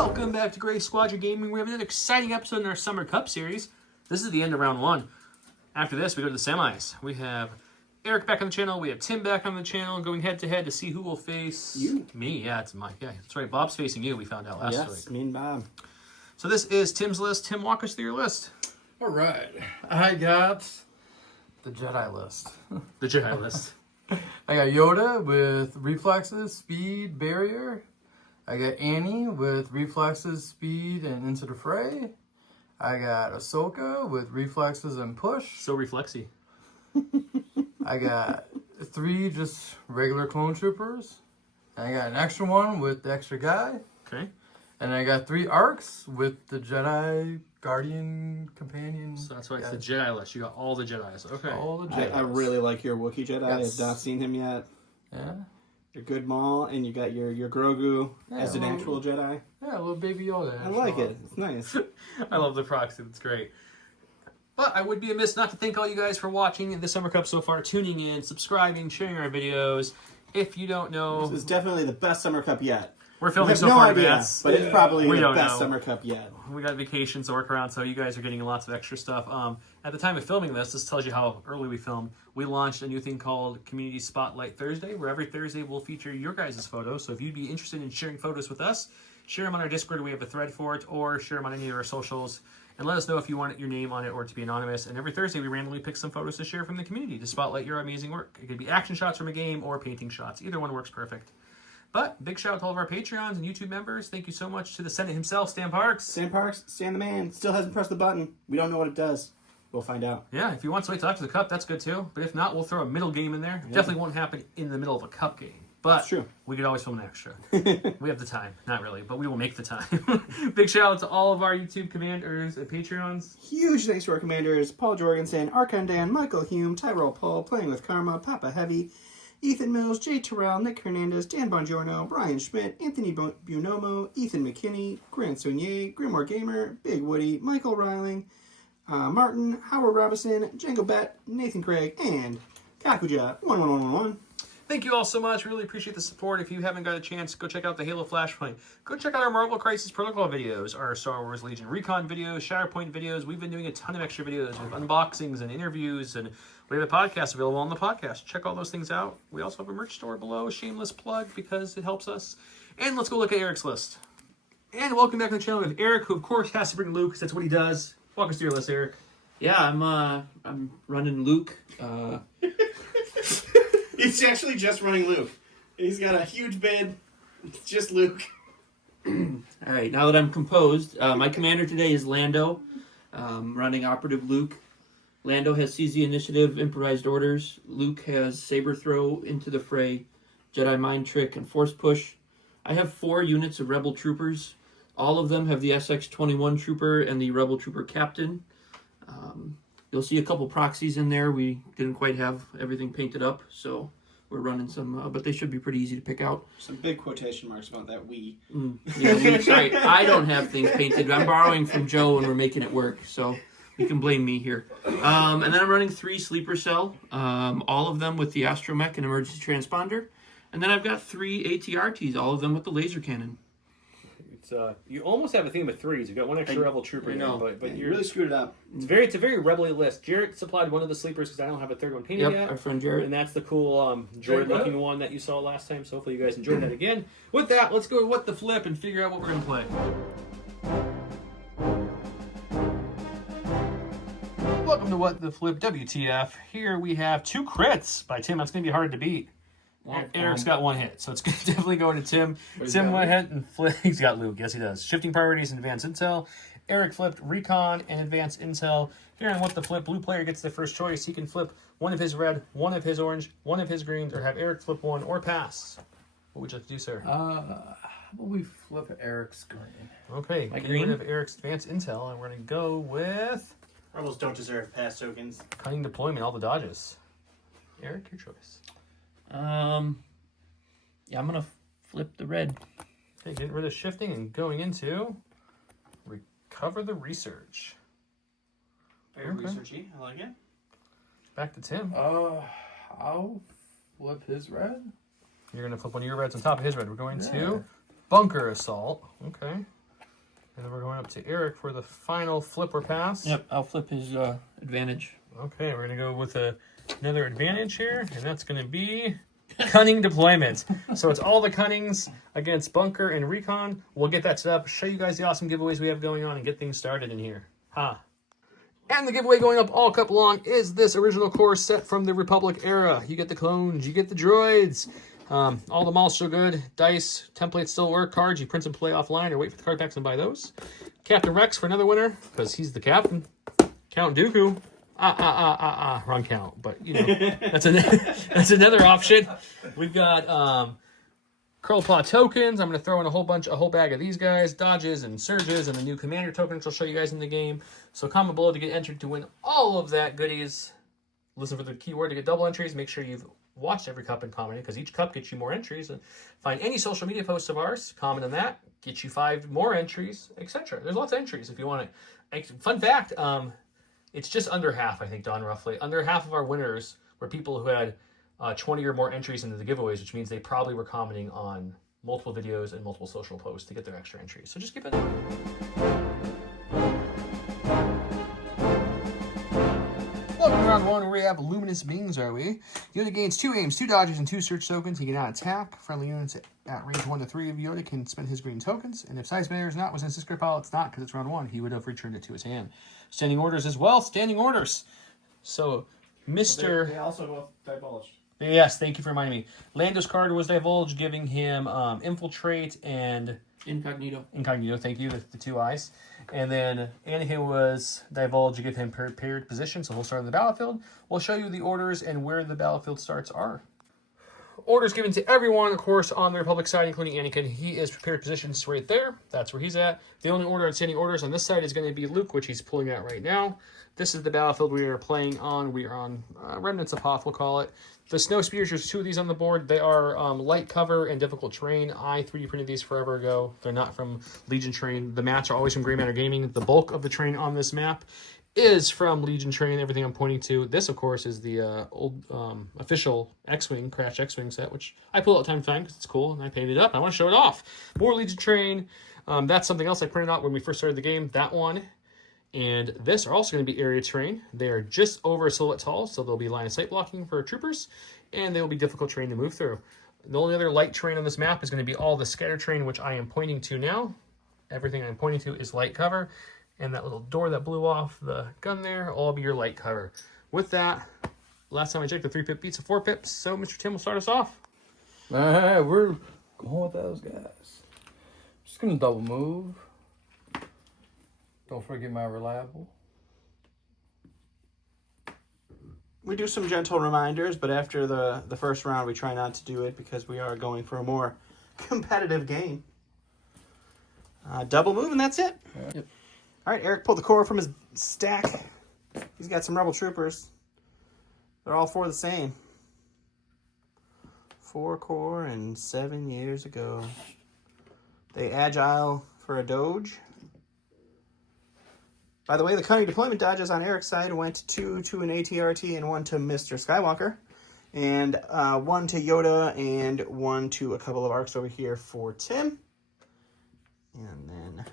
Welcome back to Gray Squadron Gaming. We have another exciting episode in our Summer Cup series. This is the end of round one. After this, we go to the semis. We have Eric back on the channel. We have Tim back on the channel, going head to head to see who will face you. Me. Yeah, it's Mike. Yeah, that's right. Bob's facing you. We found out last week. Yes, me and Bob. So this is Tim's list. Tim, walk us through your list. All right, I got the Jedi list. The Jedi list. I got Yoda with reflexes, speed, barrier. I got Annie with reflexes, speed, and into the fray. I got Ahsoka with reflexes and push. So reflexy. I got 3 just regular clone troopers. And I got an extra one with the extra guy. Okay. And I got 3 arcs with the Jedi Guardian Companion. So that's why it's the Jedi list. You got all the Jedis. Okay. All the Jedis. I really like your Wookiee Jedi. Yes. I've not seen him yet. Yeah. Your good Maul, and you got your Grogu as an well, actual Jedi. Yeah, a little baby Yoda. I like it. It's nice. I love the proxy. That's great. But I would be amiss not to thank all you guys for watching the Summer Cup so far, tuning in, subscribing, sharing our videos. If you don't know, This is definitely the best Summer Cup yet. we're filming We have so no far in idea, advance. but it's probably We the don't best know. Summer Cup yet. We got vacations to work around, so you guys are getting lots of extra stuff. At the time of filming this tells you how early we filmed. We launched a new thing called Community Spotlight Thursday, where every Thursday we'll feature your guys' photos. So if you'd be interested in sharing photos with us, share them on our Discord. We have a thread for it, or share them on any of our socials. And let us know if you want your name on it or to be anonymous. And every Thursday we randomly pick some photos to share from the community to spotlight your amazing work. It could be action shots from a game or painting shots. Either one works perfect. But big shout out to all of our Patreons and YouTube members. Thank you so much to the Senate himself, Stan Parks. Stan Parks, Stan the man, still hasn't pressed the button. We don't know what it does. We'll find out. Yeah, if you want to wait till after the cup, that's good too. But if not, we'll throw a middle game in there. Definitely won't happen in the middle of a cup game. But It's true. We could always film an extra. We have the time. Not really, but we will make the time. Big shout out to all of our YouTube commanders and Patreons. Huge thanks to our commanders, Paul Jorgensen, Archon Dan, Michael Hume, Tyrell Paul, Playing with Karma, Papa Heavy, Ethan Mills, Jay Terrell, Nick Hernandez, Dan Bongiorno, Brian Schmidt, Anthony Buonomo, Ethan McKinney, Grant Saunier, Grimoire Gamer, Big Woody, Michael Riling, Martin, Howard Robinson, Django Bet, Nathan Craig, and Kakuja1111. Thank you all so much. Really appreciate the support. If you haven't got a chance, go check out the Halo Flashpoint. Go check out our Marvel Crisis Protocol videos, our Star Wars Legion Recon videos, Shatterpoint videos. We've been doing a ton of extra videos with unboxings and interviews, and we have a podcast available on the podcast. Check all those things out. We also have a merch store below, shameless plug because it helps us. And let's go look at Eric's list. And welcome back to the channel with Eric, who of course has to bring Luke, because that's what he does. Walk us through your list, Eric. Yeah, I'm running Luke. He's actually just running Luke. He's got a huge bid. It's just Luke. All right, now that I'm composed, my commander today is Lando, running Operative Luke. Lando has Seize the Initiative, Improvised Orders. Luke has Saber Throw, Into the Fray, Jedi Mind Trick, and Force Push. I have 4 units of Rebel Troopers. All of them have the SX-21 Trooper and the Rebel Trooper Captain. You'll see a couple proxies in there. We didn't quite have everything painted up, so we're running some, but they should be pretty easy to pick out. Some big quotation marks about that we. Sorry, I don't have things painted. I'm borrowing from Joe and we're making it work, so you can blame me here. And then I'm running 3 Sleeper Cell, all of them with the Astromech and Emergency Transponder. And then I've got 3 ATRTs, all of them with the laser cannon. You almost have a theme of 3s. You've got one extra Rebel Trooper, but You really screwed it up. it's a very rebel list. Jarrett supplied one of the sleepers because I don't have a third one painted yet. Our friend Jarrett. And that's the cool droid-looking one that you saw last time, so hopefully you guys enjoyed that again. With that, let's go to What the Flip and figure out what we're going to play. Welcome to What the Flip WTF. Here we have 2 crits by Tim. That's going to be hard to beat. Eric's got 1 hit, so it's definitely going to Tim. Tim 1 hit, and He's got Luke. Yes, he does. Shifting priorities and advanced intel. Eric flipped recon and advanced intel. Here on What the Flip, blue player gets the first choice. He can flip one of his red, one of his orange, one of his greens, or have Eric flip one, or pass. What would you like to do, sir? How about we flip Eric's green? Okay, get rid of Eric's advanced intel, and we're going to go with Rebels don't deserve pass tokens. cunning deployment, all the dodges. Eric, your choice. Yeah, I'm gonna flip the red. Okay, getting rid of shifting and going into recover the research. Very researchy. I like it. Back to Tim. I'll flip his red. You're going to flip one of your reds on top of his red. We're going to bunker assault. Okay. And then we're going up to Eric for the final flip or pass. Yep, I'll flip his advantage. Okay, we're going to go with another advantage here, and that's going to be cunning deployment. So it's all the cunnings against bunker and recon. We'll get that set up, show you guys the awesome giveaways we have going on, and get things started in here. And the giveaway going up all cup long is this original core set from the Republic era. You get the clones, you get the droids. All the malls still good. Dice, templates still work. Cards, you print and play offline or wait for the card packs and buy those. Captain Rex for another winner, because he's the captain. Count Dooku. Wrong count, but you know, that's another option. We've got Curl Paw tokens. I'm going to throw in a whole bag of these guys, dodges and surges, and the new commander tokens I'll show you guys in the game. So comment below to get entered to win all of that goodies. Listen for the keyword to get double entries. Make sure you've watched every cup and commented, because each cup gets you more entries. And find any social media posts of ours, comment on that, get you 5 more entries, etc. There's lots of entries if you want it. Fun fact, it's just under half, I think, Don, roughly. Under half of our winners were people who had 20 or more entries into the giveaways, which means they probably were commenting on multiple videos and multiple social posts to get their extra entries. So just keep it. Welcome to round 1, where we have Luminous Beings, are we? Yoda gains 2 aims, 2 dodges, and 2 search tokens. He cannot attack. Friendly units at range 1 to 3 of Yoda can spend his green tokens. And if Size Matter is not within his script pile, it's not, because it's round 1. He would have returned it to his hand. Standing orders as well. Standing orders. So, Mr. They also both divulged. Yes, thank you for reminding me. Lando's card was divulged, giving him Infiltrate and Incognito. Incognito, thank you, the 2 eyes. And then Anakin was divulged to give him prepared position, so he'll start on the battlefield. We'll show you the orders and where the battlefield starts are. Orders given to everyone, of course, on the Republic side, including Anakin. He is prepared positions right there. That's where he's at. The only order on standing orders on this side is going to be Luke, which he's pulling out right now. This is the battlefield we are playing on. We are on Remnants of Hoth, we'll call it. The Snow Spears, there's 2 of these on the board. They are light cover and difficult terrain. I 3D printed these forever ago. They're not from Legion Terrain. The mats are always from Grey Matter Gaming. The bulk of the terrain on this map is from Legion Terrain, everything I'm pointing to. This, of course, is the old official X-Wing, Crash X-Wing set, which I pull out time to time because it's cool, and I painted it up. I want to show it off. More Legion Terrain. That's something else I printed out when we first started the game. That one and this are also going to be area terrain. They are just over a silhouette tall, so they'll be line of sight blocking for troopers, and they will be difficult terrain to move through. The only other light terrain on this map is going to be all the scatter terrain, which I am pointing to now. Everything I'm pointing to is light cover, and that little door that blew off the gun there will all be your light cover. With that, last time I checked, the 3-pip beats a 4-pips, so Mr. Tim will start us off. All right, we're going with those guys. Just going to double move. Don't forget my reliable. We do some gentle reminders, but after the first round, we try not to do it because we are going for a more competitive game. Double move, and that's it. Yeah. Yep. All right, Eric pulled the core from his stack. He's got some Rebel Troopers. They're all 4 the same. 4 core and 7 years ago. They agile for a Doge. By the way, the cunning deployment dodges on Eric's side went 2 to an ATRT and 1 to Mr. Skywalker. And 1 to Yoda and 1 to a couple of arcs over here for Tim. And then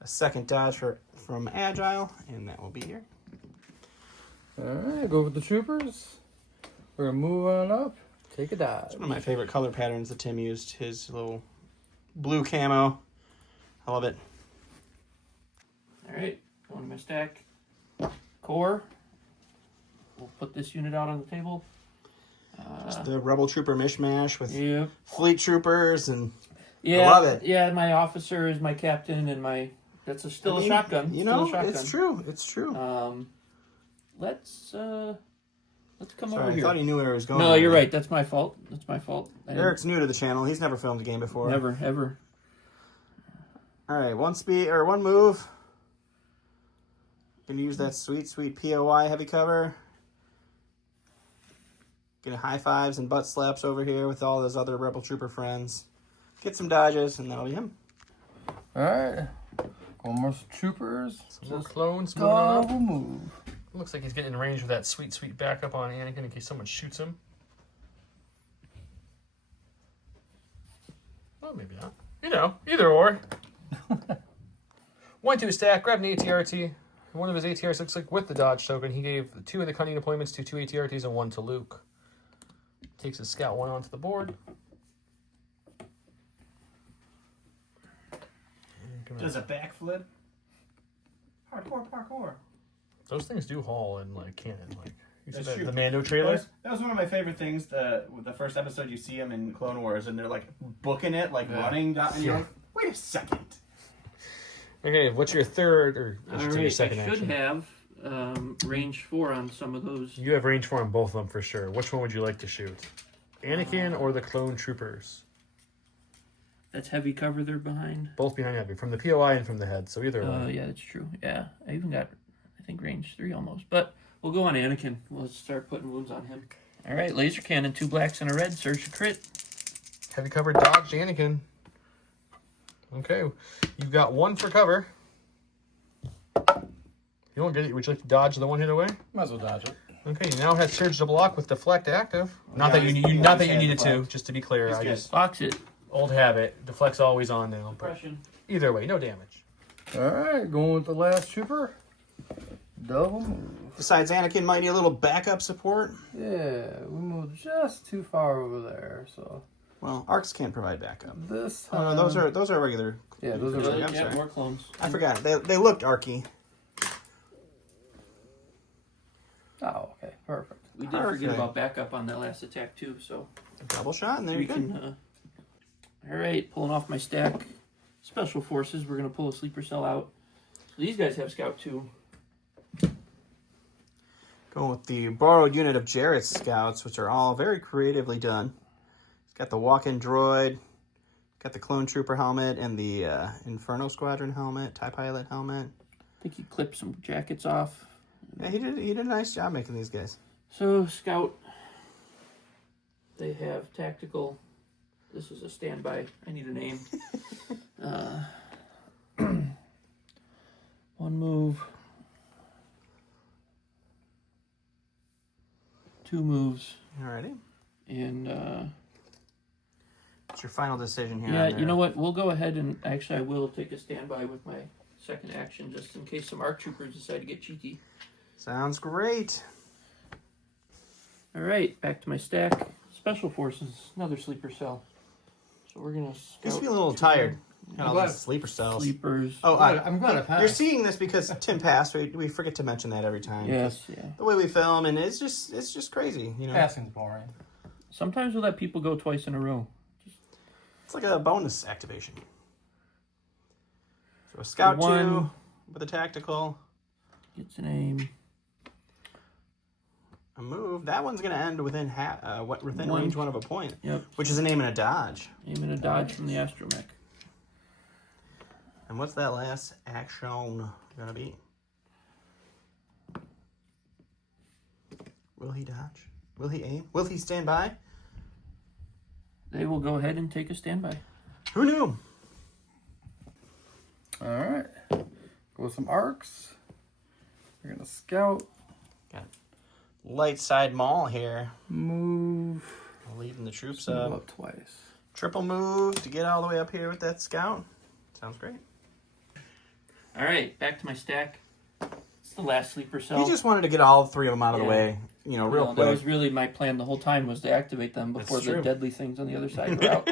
a second dodge from Agile, and that will be here. All right, go with the troopers. We're going to move on up. Take a dive. It's one of my favorite color patterns that Tim used. His little blue camo. I love it. All right, going to my stack. Core. We'll put this unit out on the table. Just the Rebel Trooper mishmash with Yeah. fleet troopers, and Yeah, I love it. Yeah, my officer is my captain, and that's still a shotgun. You Still know, a shotgun. it's true. It's true. Let's come Sorry, over I here. thought he knew where he was going. No, you're right. That's my fault. That's my fault. Eric's new to the channel. He's never filmed a game before. Never, ever. All right, 1 speed or 1 move. Gonna use that sweet POI heavy cover. Get high fives and butt slaps over here with all those other Rebel Trooper friends. Get some dodges, and that'll be him. All right. One more troopers. Some more clones moving on up. Double move. Looks like he's getting in range with that sweet backup on Anakin in case someone shoots him. Well, maybe not. You know, either or. Went to his stack, grabbed an ATRT. One of his ATRs looks like with the dodge token. He gave 2 of the cunning deployments to 2 ATRTs and 1 to Luke. Takes his scout 1 onto the board. Does a backflip? Hardcore parkour. Those things do haul in like canon. Like you see That's true. the Mando trailer. That was one of my favorite things. The first episode you see him in Clone Wars, and they're like booking it, like running, and you're like, wait a second. Okay, what's your third or All should say your right, second I should action? have range 4 on some of those. You have range 4 on both of them for sure. Which one would you like to shoot? Anakin or the clone troopers? That's heavy cover they're behind. Both behind heavy, from the POI and from the head, so either way. Yeah, that's true. Yeah, I even got, I think, range 3 almost. But we'll go on Anakin. Let's start putting wounds on him. All right, laser cannon, 2 blacks and a red. Search a crit. Heavy cover dodged Anakin. Okay, you've got 1 for cover. You won't get it. Would you like to dodge the 1 hit away? Might as well dodge it. Okay, you now have surge to block with deflect active. Not Yeah, that you he's- not that you he's needed to. deflect. Just to be clear, He's I good. just Box it. old habit. Deflect's always on now. But Suppression. either way, no damage. All right, going with the last trooper. Double move. Besides, Anakin might need a little backup support. Yeah, we moved just too far over there, so Well, arcs can't provide backup. this Oh, time... no, those are regular. Yeah, those are Yeah, really... I'm Yeah, sorry. more clones. I forgot. They looked arcy. Oh, okay, perfect. We did forget Perfect. about backup on that last attack too, so Double shot, and there we you go. can. All right, pulling off my stack. Special forces. We're gonna pull a sleeper cell out. So these guys have scout 2. Going with the borrowed unit of Jarrett's scouts, which are all very creatively done. It's got the walk-in droid, got the clone trooper helmet, and the Inferno Squadron helmet, TIE Pilot helmet. I think he clipped some jackets off. Yeah, he did a nice job making these guys. So scout. They have tactical. This is a standby. I need a name. 1 move. 2 moves. Alrighty. And What's your final decision here? yeah, on you know what? We'll go ahead and actually I will take a standby with my second action just in case some ARC troopers decide to get cheeky. Sounds great. All right, back to my stack. Special forces, another sleeper cell. So we're gonna Just scout feel a little tired. Got all glad- these sleeper cells. sleepers. Oh, I'm glad I passed. you're seeing this because Tim passed. We forget to mention that every time. Yes, yeah. The way we film, and it's just crazy. You know, Passing's boring. Sometimes we'll let people go twice in a row. it's like a bonus activation. So a scout 2 1 with a tactical. gets an aim. A move. That one's going to end within within 1. range 1 of a point, Yep. which is a name and a dodge. Aim and a dodge from the astromech. And what's that last action going to be? Will he dodge? Will he aim? Will he stand by? They will go ahead and take a standby. Who knew? All right, go with some arcs. We're gonna scout, Light side maul here. move, Leading the troops move up. up twice. Triple move to get all the way up here with that scout. Sounds great. All right, back to my stack. It's the last sleeper cell. He just wanted to get all 3 of them out of the Yeah. way, real Well, quick. that was really my plan the whole time was to activate them before That's the true. deadly things on the other side were out.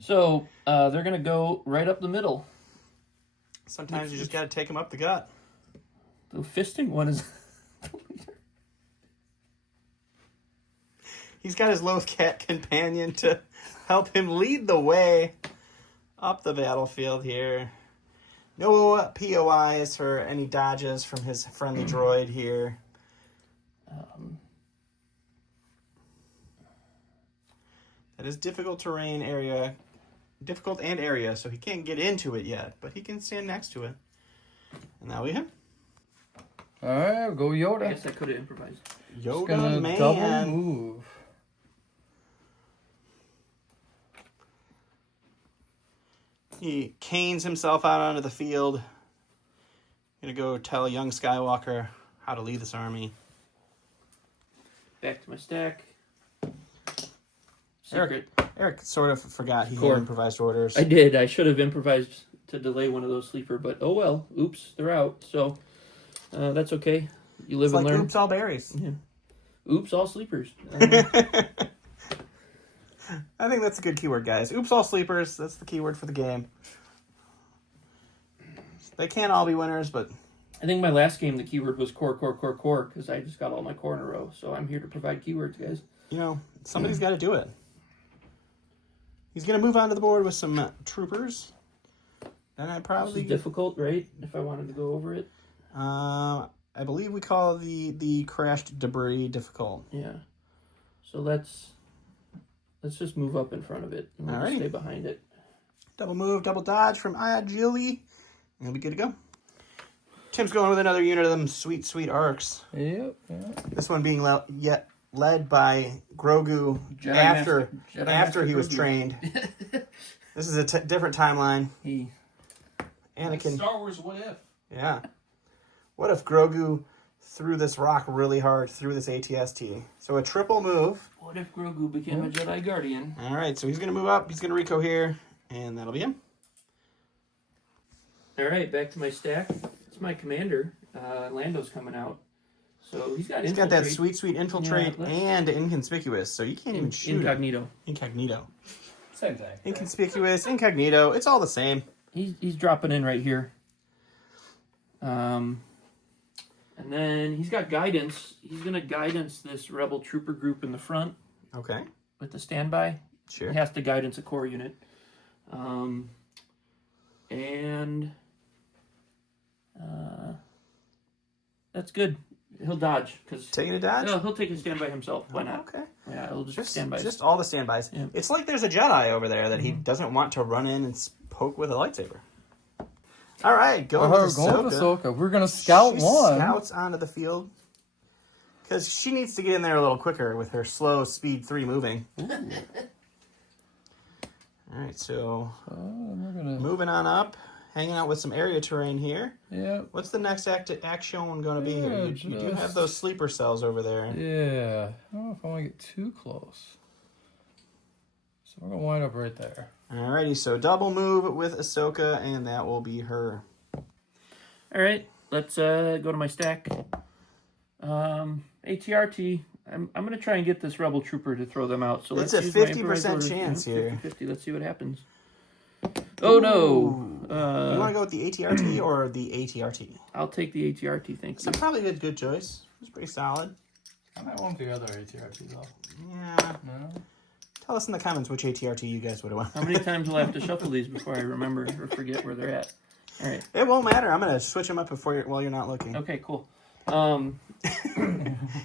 So they're going to go right up the middle. Sometimes you just got to take them up the gut. The fisting one is... He's got his loath cat companion to help him lead the way up the battlefield here. No POIs for any dodges from his friendly droid here. That is difficult terrain area. Difficult and area, so he can't get into it yet, but he can stand next to it. And now we him. All right, go I Yoda. guess I could have improvised. Just gonna Yoda double man. move. He canes himself out onto the field. Gonna go tell young Skywalker how to lead this army. Back to my stack. Eric, Secret. Eric sort of forgot he had Core. improvised orders. I did. I should have improvised to delay one of those sleeper, but oh well. Oops, they're out. So that's okay. You live It's and like learn. oops, all berries. Yeah. Oops, all sleepers. I think that's a good keyword, guys. Oops, all sleepers. That's the keyword for the game. They can't all be winners, but I think my last game, the keyword was core, because I just got all my core in a row. So I'm here to provide keywords, guys. you know, somebody's got to do it. He's going to move onto the board with some troopers. Then I This probably... is difficult, right? If I wanted to go over it. I believe we call the crashed debris difficult. Yeah. So let's just move up in front of it. And we'll just Alrighty. stay behind it. Double move, double dodge from Agili. He'll be good to go. Tim's going with another unit of them sweet, sweet arcs. Yep. This one being led by Grogu Jedi after Master he was Grogu. trained. This is a different timeline. He Anakin. Star Wars What If. Yeah. What if Grogu threw this rock really hard through this ATST? So a triple move. What if Grogu became a Jedi Guardian? All right, so he's going to move up. He's going to Rico here, and that'll be him. All right, back to my stack. It's my commander. Lando's coming out. So he's got He's got that infiltrate. sweet infiltrate Yeah, and inconspicuous, so you can't even shoot him. Incognito. Incognito. Same thing. Inconspicuous, incognito. It's all the same. He's dropping in right here. And then he's got guidance. He's going to guidance this rebel trooper group in the front Okay. with the standby. Sure. He has to guidance a core unit. And that's good. He'll dodge because Taking a dodge? no, he'll take a standby himself. Why not? Okay. Yeah, he'll just stand by. Just all the standbys. Yeah. It's like there's a Jedi over there that he doesn't want to run in and poke with a lightsaber. All right, going with Going with Ahsoka. Ahsoka. We're gonna scout She one. scouts onto the field because she needs to get in there a little quicker with her slow speed 3 moving. All right, so We're gonna. moving on up, hanging out with some area terrain here. Yeah. What's the next action going to be here? Yeah, You do just- have those sleeper cells over there. Yeah. I don't know if I want to get too close. So we're gonna wind up right there. Alrighty, so double move with Ahsoka, and that will be her. All right, let's go to my stack. ATRT. I'm going to try and get this rebel trooper to throw them out. So It's let's a use my 50% improvised orders. chance Yeah, here. 50-50. Let's see what happens. Oh no! You want to go with the ATRT or the ATRT? I'll take the ATRT. Thank It's you. probably a good choice. It's pretty solid. I might want the other ATRT though. Yeah. No. Tell us in the comments which ATRT you guys would have How won. many times will I have to shuffle these before I remember or forget where they're at? All right. It won't matter. I'm going to switch them up while you're not looking. Okay. Cool.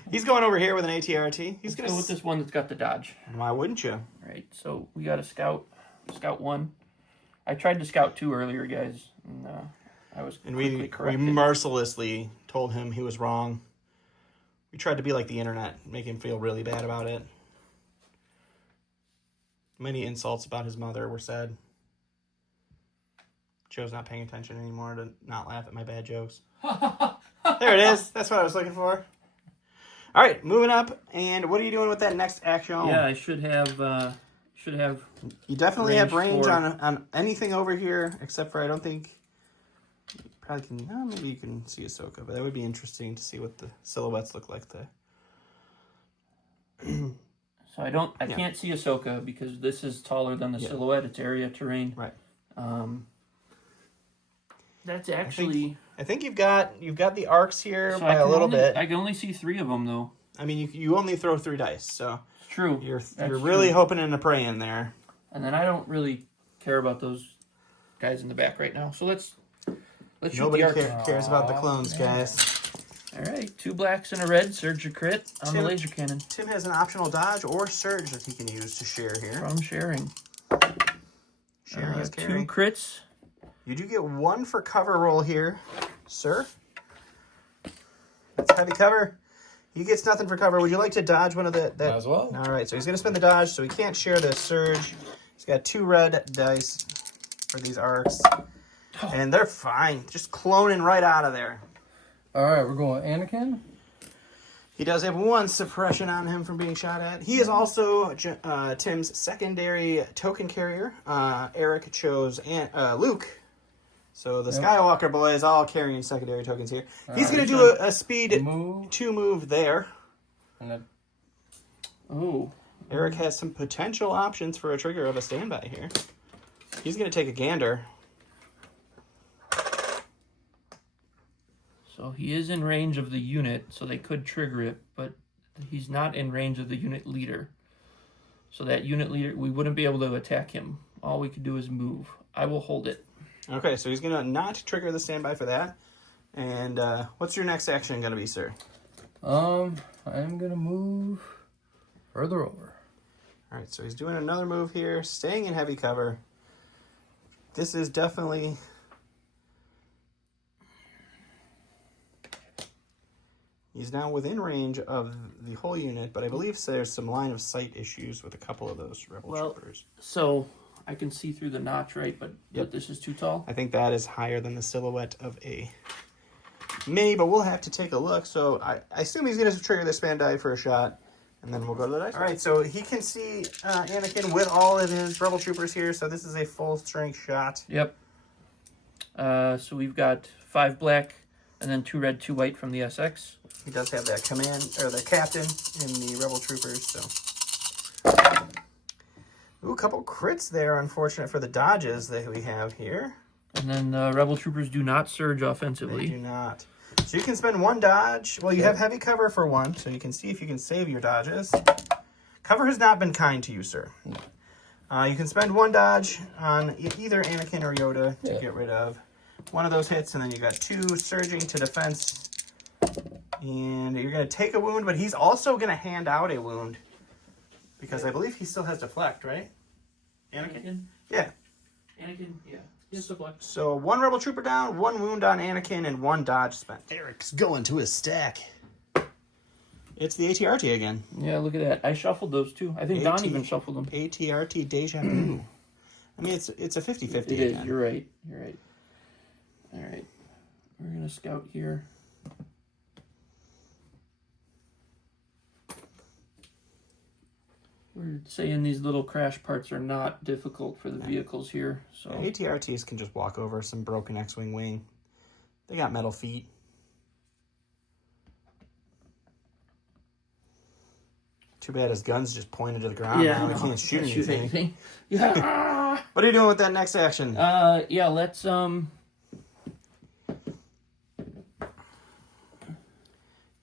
He's going over here with an ATRT. He's Let's going go with this one that's got the dodge. Why wouldn't you? All right. So we got a scout. Scout 1. I tried to scout 2 earlier, guys. And I was And quickly we corrected. mercilessly told him he was wrong. We tried to be like the internet, make him feel really bad about it. Many insults about his mother were said. Joe's not paying attention anymore to not laugh at my bad jokes. There it is. That's what I was looking for. All right, moving up. And what are you doing with that next action? Yeah, I should have. You definitely have range range on anything over here, except for I don't think you probably can. Oh, maybe you can see Ahsoka, but that would be interesting to see what the silhouettes look like there. So I can't see Ahsoka because this is taller than the silhouette. It's area terrain. Right. That's actually. I think you've got the arcs here So by a little bit. I can only see 3 of them though. I mean, you only throw 3 dice, so It's true. you're That's really true. hoping and praying there. And then I don't really care about those guys in the back right now. So let's shoot Nobody the arc. cares about the clones, guys. All right, 2 blacks and a red. Surge your crit on the Tim- laser cannon Tim has an optional dodge or surge that he can use to share here. from sharing. Sharing is 2 caring. crits. You do get 1 for cover roll here, sir. That's heavy cover. He gets nothing for cover. Would you like to dodge one of the... Might as well. All right, so he's going to spend the dodge, so he can't share the surge. He's got 2 red dice for these arcs. And they're fine. Just cloning right out of there. All right, we're going Anakin. He does have 1 suppression on him from being shot at. He is also Tim's secondary token carrier. Eric chose Luke So the Skywalker boy is all carrying secondary tokens here. He's Alright. going to do a speed Move. 2 move there. And then Oh. Eric has some potential options for a trigger of a standby here. He's going to take a gander. So he is in range of the unit, so they could trigger it, but he's not in range of the unit leader. So that unit leader, we wouldn't be able to attack him. All we could do is move. I will hold it. Okay, so he's going to not trigger the standby for that. And what's your next action going to be, sir? I'm gonna move further over. All right, so he's doing another move here, staying in heavy cover. This is definitely... He's now within range of the whole unit, but I believe there's some line of sight issues with a couple of those rebel troopers. So I can see through the notch, right? But this is too tall. I think that is higher than the silhouette of a mini, but we'll have to take a look. So I assume he's going to trigger this Bandai for a shot, and then we'll go to the dice. All right, so he can see Anakin with all of his rebel troopers here, so this is a full-strength shot. Yep. So we've got 5 black and then 2 red, 2 white from the SX. He does have that command, or the captain in the rebel troopers, so... Ooh, a couple crits there, unfortunate for the dodges that we have here. And then the rebel troopers do not surge They offensively. do not. So you can spend 1 dodge. Well, you have heavy cover for 1, so you can see if you can save your dodges. Cover has not been kind to you, sir. You can spend 1 dodge on either Anakin or Yoda to get rid of one of those hits, and then you got 2 surging to defense. And you're going to take a wound, but he's also going to hand out a wound. Because I believe he still has deflect, right? Anakin? Yeah. Anakin, yeah. Yes, deflect. So 1 rebel trooper down, 1 wound on Anakin, and 1 dodge spent. Eric's going to his stack. It's the ATRT again. Yeah, look at that. I shuffled those too. I think Don even shuffled them. ATRT Deja Vu. I mean, it's a 50-50 It is. again. You're right. You're right. All right. We're going to scout here. We're saying these little crash parts are not difficult for the vehicles here. So ATRTs can just walk over some broken X-Wing wing. They got metal feet. Too bad his gun's just pointed to the ground now. He can't shoot anything. Yeah. What are you doing with that next action? Yeah, let's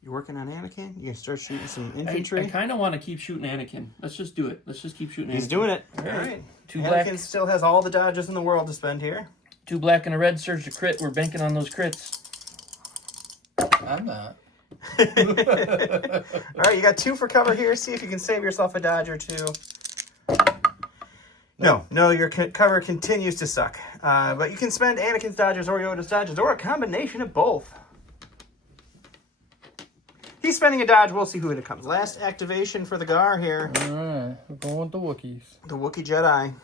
You working on Anakin? You can start shooting some I infantry? kind of want to keep shooting Anakin. Let's just do it. Let's just keep shooting Anakin. He's doing it. All All right. right. 2 Anakin black. still has all the dodges in the world to spend here. 2 black and a red surge to crit. We're banking on those crits. I'm not. All right, you got 2 for cover here. See if you can save yourself a dodge or 2. No, your cover continues to suck. But you can spend Anakin's dodges or Yoda's dodges or a combination of both. He's spending a dodge. We'll see who it comes. Last activation for the Gar here. All right, we're going with the Wookiees. The Wookiee Jedi.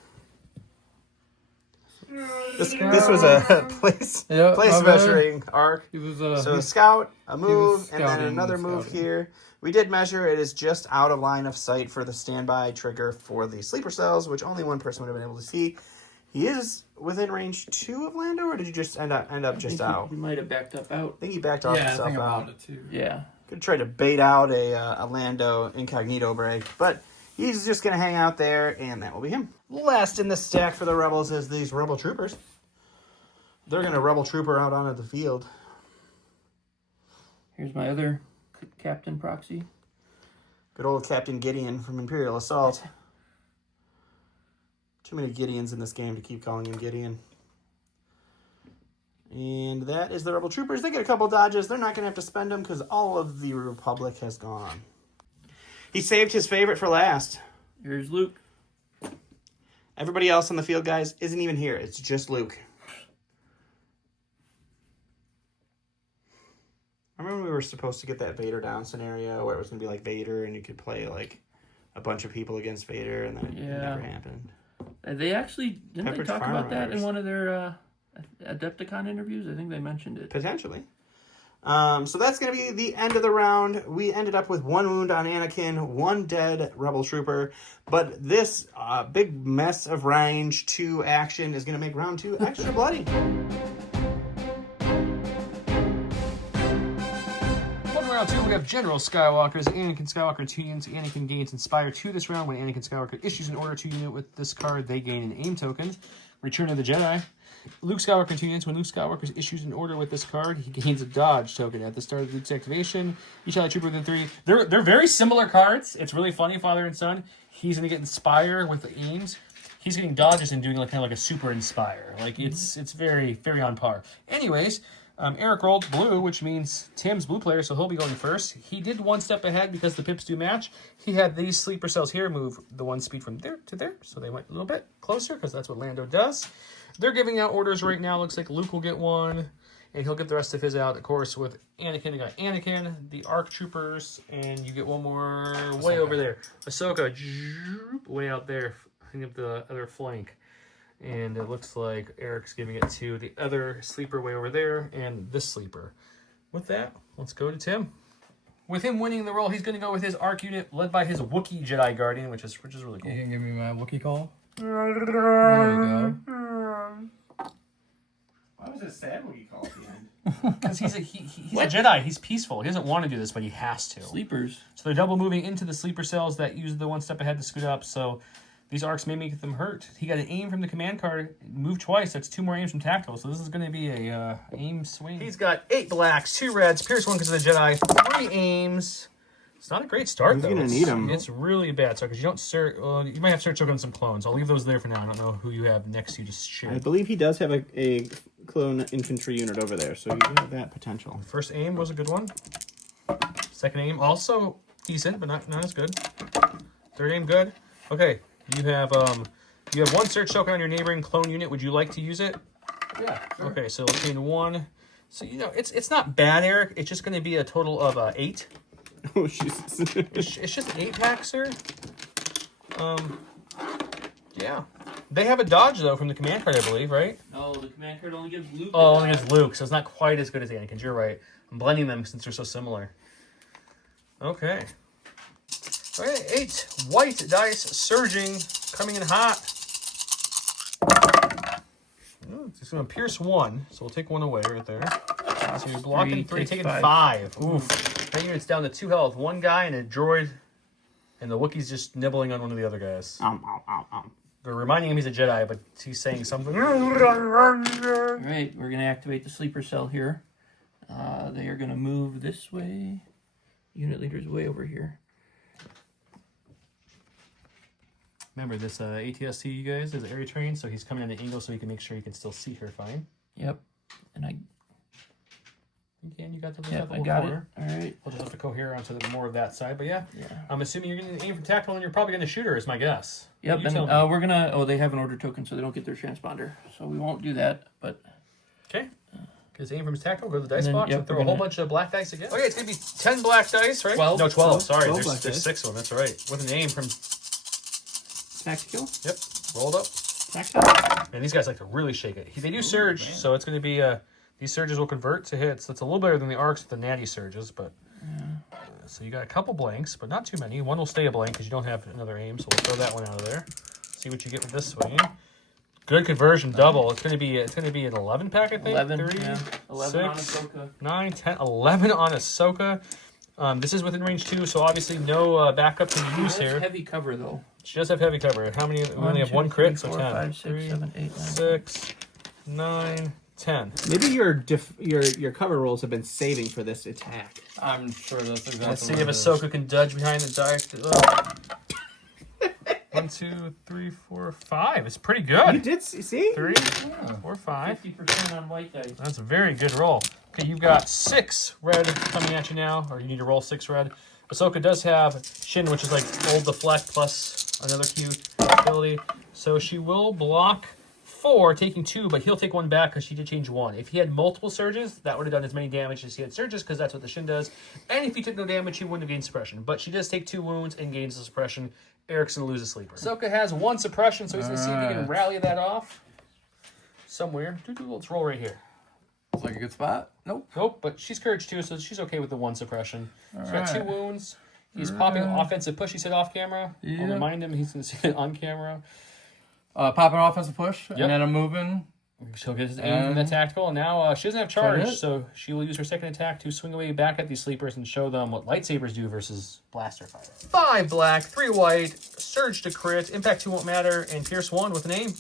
This was a place measuring arc. He was So a scout, a move, and then scouting, another move scouting. here. We did measure. It is just out of line of sight for the standby trigger for the sleeper cells, which only 1 person would have been able to see. He is within range 2 of Lando, or did you just end up just out? He might have backed up out. I think he backed off Yeah, I himself think I'm out. on it too. Yeah. Could try to bait out a Lando incognito break, but he's just going to hang out there, and that will be him. Last in the stack for the Rebels is these Rebel Troopers. They're going to Rebel Trooper out onto the field. Here's my other captain proxy. Good old Captain Gideon from Imperial Assault. Too many Gideons in this game to keep calling him Gideon. And that is the Rebel Troopers. They get a couple dodges. They're not going to have to spend them because all of the Republic has gone. He saved his favorite for last. Here's Luke. Everybody else on the field, guys, isn't even here. It's just Luke. I remember we were supposed to get that Vader down scenario where it was going to be like Vader and you could play like a bunch of people against Vader, and then it never happened. They actually, didn't Pepperidge they talk Farm about that Riders. in one of their Adepticon interviews? I think they mentioned it. Potentially. So that's going to be the end of the round. We ended up with 1 wound on Anakin, 1 dead Rebel Trooper. But this big mess of range 2 action is going to make round 2 extra bloody. round 2, we have General Skywalker's Anakin Skywalker 2 units. Anakin gains Inspire 2 this round. When Anakin Skywalker issues an order to unit with this card, they gain an aim token. Return of the Jedi. Luke Skywalker 2 units. When Luke Skywalker issues an order with this card, he gains a dodge token. At the start of Luke's activation, each allied trooper within 3. They're very similar cards. It's really funny, father and son. He's going to get Inspire with the aims. He's getting dodges and doing like kind of like a super Inspire. Like it's very, very on par. Anyways, Eric rolled blue, which means Tim's blue player, so he'll be going first. He did one step ahead because the pips do match. He had these sleeper cells here move the one speed from there to there, so they went a little bit closer because that's what Lando does. They're giving out orders right now. Looks like Luke will get one, and he'll get the rest of his out. Of course, with Anakin, you got Anakin, the ARC troopers, and you get one more way over there. Ahsoka, way out there, hang up the other flank. And it looks like Eric's giving it to the other sleeper way over there and this sleeper. With that, let's go to Tim. With him winning the roll, he's going to go with his ARC unit led by his Wookiee Jedi Guardian, which is really cool. You can give me my Wookiee call? There we go. Why was it a sad Wookiee call at the end? Because he's a Jedi. He's peaceful. He doesn't want to do this, but he has to. Sleepers. So they're double moving into the sleeper cells that use the one step ahead to scoot up. So these arcs may make them hurt. He got an aim from the command card. Move twice. That's 2 more aims from tactical. So this is going to be a aim swing. He's got 8 blacks, 2 reds, Pierce 1 because of the Jedi, 3 aims. It's not a great start, though. He's going to need them. It's really bad. So because you don't search, you might have to start choking on some clones. I'll leave those there for now. I don't know who you have next to you to share. I believe he does have a clone infantry unit over there, so you have that potential. First aim was a good one. Second aim also decent, but not as good. Third aim good. Okay. You have 1 search token on your neighboring clone unit. Would you like to use it? Yeah, sure. Okay, so let's gain 1. So it's not bad, Eric. It's just going to be a total of 8. Oh, Jesus. It's just 8 packs, sir. Yeah. They have a dodge though from the command card, I believe, right? No, the command card only gives Luke. Oh, only gives Luke, so it's not quite as good as Anakin's. You're right. I'm blending them since they're so similar. Okay. All right, 8 white dice surging, coming in hot. It's going to pierce 1, so we'll take 1 away right there. So you're blocking 3, taking 5. Oof. That unit's down to 2 health. 1 guy and a droid, and the Wookiee's just nibbling on one of the other guys. They're reminding him he's a Jedi, but he's saying something. All right, we're going to activate the sleeper cell here. They are going to move this way. Unit leader's way over here. Remember, this ATST, you guys, is area trained, so he's coming at an angle so he can make sure he can still see her fine. Yep. And I got the I got corner. It. All right. We'll just have to cohere onto more of that side, but yeah. I'm assuming you're going to aim for tactical and you're probably going to shoot her, is my guess. Yep, and we're going to... Oh, they have an order token, so they don't get their transponder. So we won't do that, but... Okay. Because aim from his tactical, go to the dice then, box, and throw a whole bunch of black dice again. Okay, it's going to be 10 black dice, right? 12. No, 12. Sorry, 12 there's 6 of them. That's right. With an aim from... Tactical? Yep. Rolled up. Tactical? And these guys like to really shake it. They do surge, so it's going to be... these surges will convert to hits. That's a little better than the arcs with the natty surges, but... so you got a couple blanks, but not too many. 1 will stay a blank because you don't have another aim, so we'll throw that one out of there. See what you get with this swing. Good conversion, double. It's gonna be an 11 pack, I think. 11, 3, yeah. 11 on 6, Ahsoka. 9, 10, 11 on Ahsoka. This is within range 2, so obviously no backup to use here. Heavy cover though. She does have heavy cover. How many? We only have 1 crit, so 10. 5, 6, 3, 7, 8, 9, 6, 9, 10. Maybe your cover rolls have been saving for this attack. I'm sure that's exactly Let's see what if it is. Ahsoka can dodge behind the dice. 1, 2, 3, 4, 5. It's pretty good. You did see? 3, 4, 5. 50% on white dice. That's a very good roll. Okay, you've got 6 red coming at you now, or you need to roll 6 red. Ahsoka does have Shin, which is like old deflect plus another cute ability. So she will block 4, taking 2, but he'll take 1 back because she did change 1. If he had multiple surges, that would have done as many damage as he had surges because that's what the Shin does. And if he took no damage, he wouldn't have gained suppression. But she does take 2 wounds and gains the suppression. Eric's going to lose a sleeper. Ahsoka has 1 suppression, so he's going to see if he can rally that off somewhere. Let's roll right here. It's like a good spot. Nope. Nope, but she's courage 2, so she's okay with the 1 suppression. She's got 2 right. wounds. He's popping offensive push, he said off camera. Yeah. I'll remind him he's going to see it on camera. Pop an offensive push, Yep. and then I'm moving She'll get his aim from the tactical, and now she doesn't have charge, That it? so she will use her second attack to swing away back at these sleepers and show them what lightsabers do versus blaster fire. 5 black, 3 white, surge to crit, impact 2 won't matter, and pierce 1 with an aim.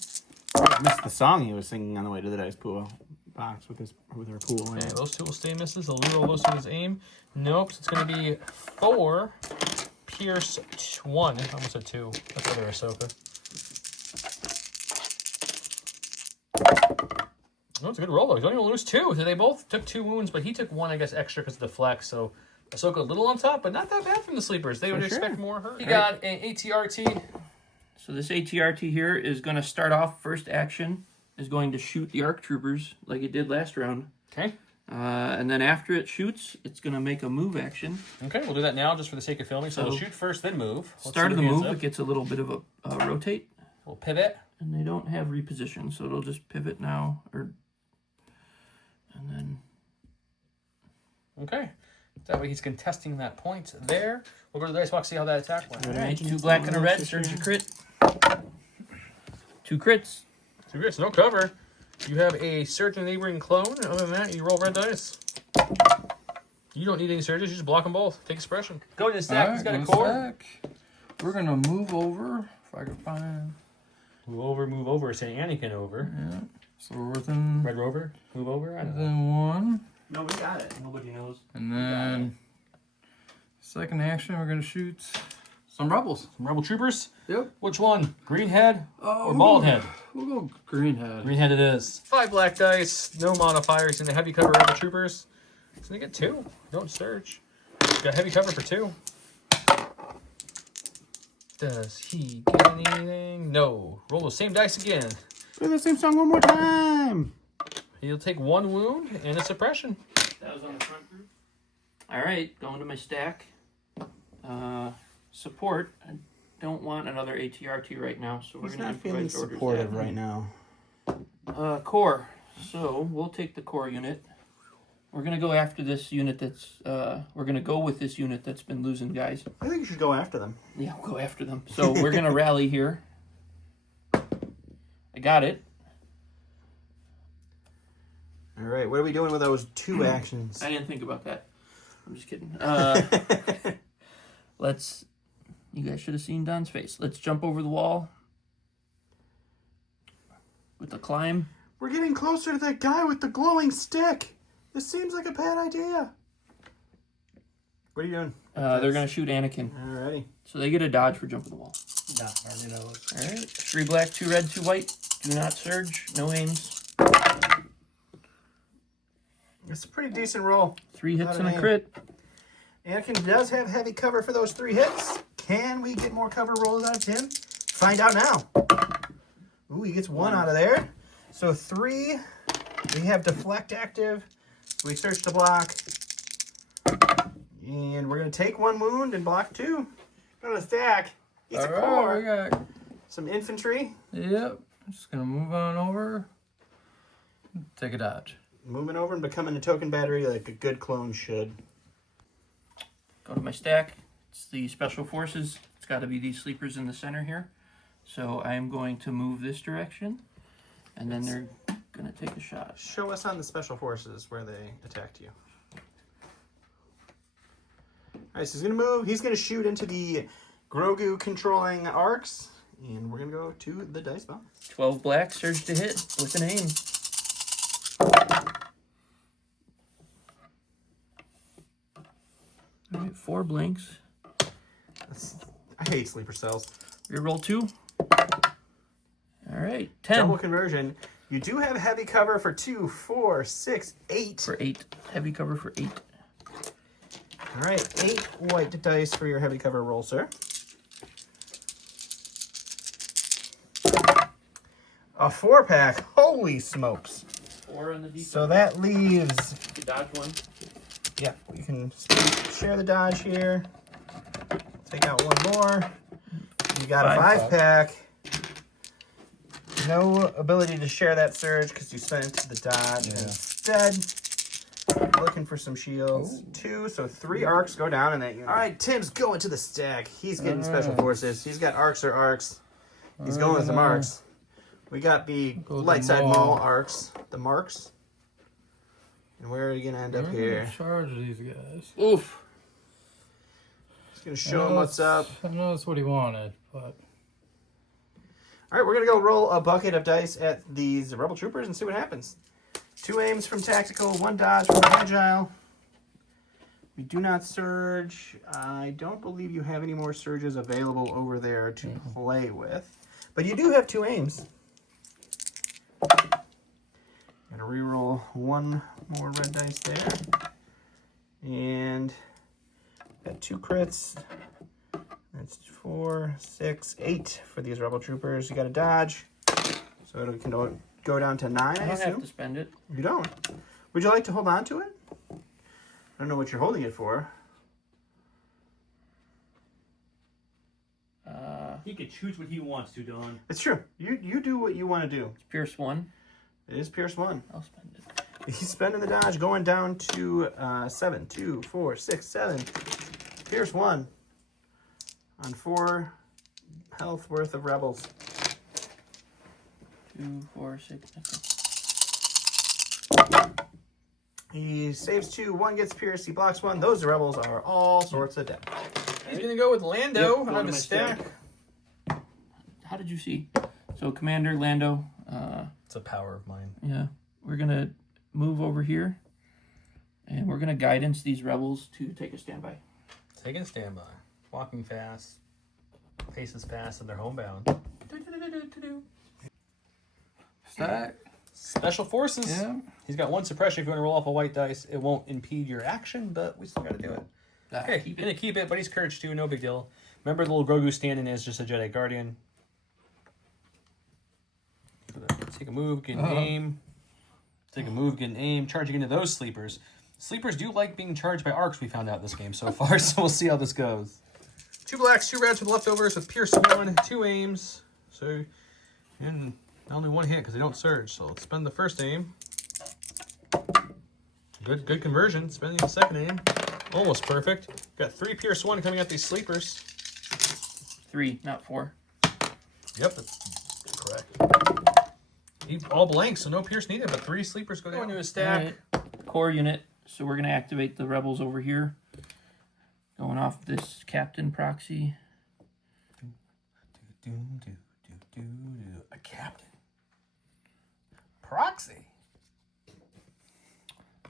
I missed the song he was singing on the way to the dice pool box with her pool. Okay, those 2 will stay misses. I'll reroll those 2 with his aim. Nope, so it's going to be 4, pierce 1. I almost said 2. That's other Ahsoka. Oh, it's a good roll, though. He's only going to lose 2. So they both took 2 wounds, but he took 1, I guess, extra because of the flex. So Ahsoka a little on top, but not that bad from the sleepers. They would expect more hurt. He got an ATRT. So this ATRT here is going to start off, first action, is going to shoot the ARC troopers like it did last round. Okay. And then after it shoots, it's going to make a move action. Okay, we'll do that now just for the sake of filming. So we'll shoot first, then move. Start of the move, it gets a little bit of a rotate. We'll pivot. And they don't have reposition, so it'll just pivot now. And then... Okay. That way he's contesting that point there. We'll go to the dice box, see how that attack went. All right, 2 black and a red, surge to crit. 2 crits. 2 crits, no cover. You have a surge and neighboring clone. Other than that, you roll red dice. You don't need any surges, you just block them both. Take expression. Go to the stack, he's got a core. Stack. We're going to move over, if I can find... Move over, saying Anakin over. Yeah. So we're within... Red Rover, move over. I don't know. Within 1. No, we got it. Nobody knows. And then... Second action, we're going to shoot some rebels. Some Rebel Troopers? Yep. Which one? Green head or bald head? We'll go green head. Green head it is. 5 black dice, no modifiers, and the heavy cover Rebel Troopers. So they get 2. Don't surge. Got heavy cover for 2. Does he get anything? No. Roll the same dice again. Play the same song one more time. He'll take 1 wound and a suppression. That was on the front group. All right, going to my stack. Support. I don't want another ATRT right now, so we're He's going to not feeling orders supportive that. right now. Core. So we'll take the core unit. We're going to go after this unit that's... we're going to go with this unit that's been losing guys. I think you should go after them. Yeah, we'll go after them. So we're going to rally here. I got it. All right, what are we doing with those 2 actions? I didn't think about that. I'm just kidding. Let's... You guys should have seen Don's face. Let's jump over the wall. With the climb. We're getting closer to that guy with the glowing stick. This seems like a bad idea. What are you doing? They're going to shoot Anakin. Alrighty. So they get a dodge for jumping the wall. Nah, I already know. All right. 3 black, 2 red, 2 white. Do not surge. No aims. It's a pretty decent roll. 3 hits Not and an a aim. crit. Anakin does have heavy cover for those 3 hits. Can we get more cover rolls out of Tim? Find out now. Ooh, he gets 1 out of there. So 3. We have deflect active. We search to block. And we're going to take 1 wound and block 2. Go to the stack. He's a core. We got... Some infantry. Yep. Just going to move on over. Take a dodge. Moving over and becoming a token battery like a good clone should. Go to my stack. It's the special forces. It's got to be these sleepers in the center here. So I'm going to move this direction. And then they're going to take a shot. Show us on the special forces where they attacked you. Alright, so he's going to move. He's going to shoot into the Grogu controlling arcs. And we're going to go to the dice box. 12 black, surge to hit with an aim. All right, 4 blanks. I hate sleeper cells. Reroll 2. All right, 10. Double conversion. You do have heavy cover for 2, 4, 6, 8. For 8. Heavy cover for 8. All right, 8 white dice for your heavy cover roll, sir. A 4-pack. Holy smokes. 4 on the defense. So that leaves... You dodge 1. Yeah, you can share the dodge here. Take out 1 more. You got a 5-pack. No ability to share that surge because you spent the dodge instead. Looking for some shields. 2, so 3 arcs go down in that unit. All right, Tim's going to the stack. He's getting special forces. He's got arcs or arcs. He's going with some arcs. We got the Go with light the side maul. maul arcs, the marks. And where are you gonna end up here? Charge these guys. Oof. Just gonna show him what's up. I know that's what he wanted, but All right, we're gonna go roll a bucket of dice at these Rebel Troopers and see what happens. 2 aims from tactical, 1 dodge from agile. We do not surge. I don't believe you have any more surges available over there to play with, but you do have 2 aims. Gotta reroll 1 more red dice there, and got 2 crits. That's 4, 6, 8 for these Rebel Troopers. You got a dodge, so it can go down to 9. I I don't assume have to spend it. you don't. Would you like to hold on to it? I don't know what you're holding it for. He can choose what he wants to, Don. It's true. You do what you want to do. It's Pierce 1. It is Pierce 1. I'll spend it. He's spending the dodge, going down to 7, 2, 4, 6, 7. Pierce 1 on 4 health worth of rebels. 2, 4, 6. Okay. He saves 2, 1 gets pierced, he blocks 1. Those rebels are all sorts of dead. He's gonna go with Lando Yep, out of his stack. How did you see? So Commander Lando. It's a power of mine. Yeah, we're gonna move over here, and we're gonna guidance these rebels to take a standby. Taking a standby. Walking fast. Paces fast, and they're homebound. stack. Special forces. Yeah. He's got 1 suppression. If you want to roll off a white dice, it won't impede your action, but we still got to do it. Okay, he's gonna keep it, but he's courage 2, no big deal. Remember, the little Grogu standing is just a Jedi Guardian. Take a move, get an aim. Take a move, get an aim. Charging into those sleepers. Sleepers do like being charged by arcs, we found out this game so far, so we'll see how this goes. 2 blacks, 2 reds with leftovers with Pierce 1, 2 aims. So, and only 1 hit because they don't surge, so let's spend the first aim. Good conversion. Spending the second aim. Almost perfect. Got 3 Pierce 1 coming at these sleepers. 3, not 4. Yep, that's correct. All blank, so no Pierce needed, but 3 sleepers go into his stack. Right. Core unit. So we're gonna activate the rebels over here. Going off this captain proxy. A captain. Proxy.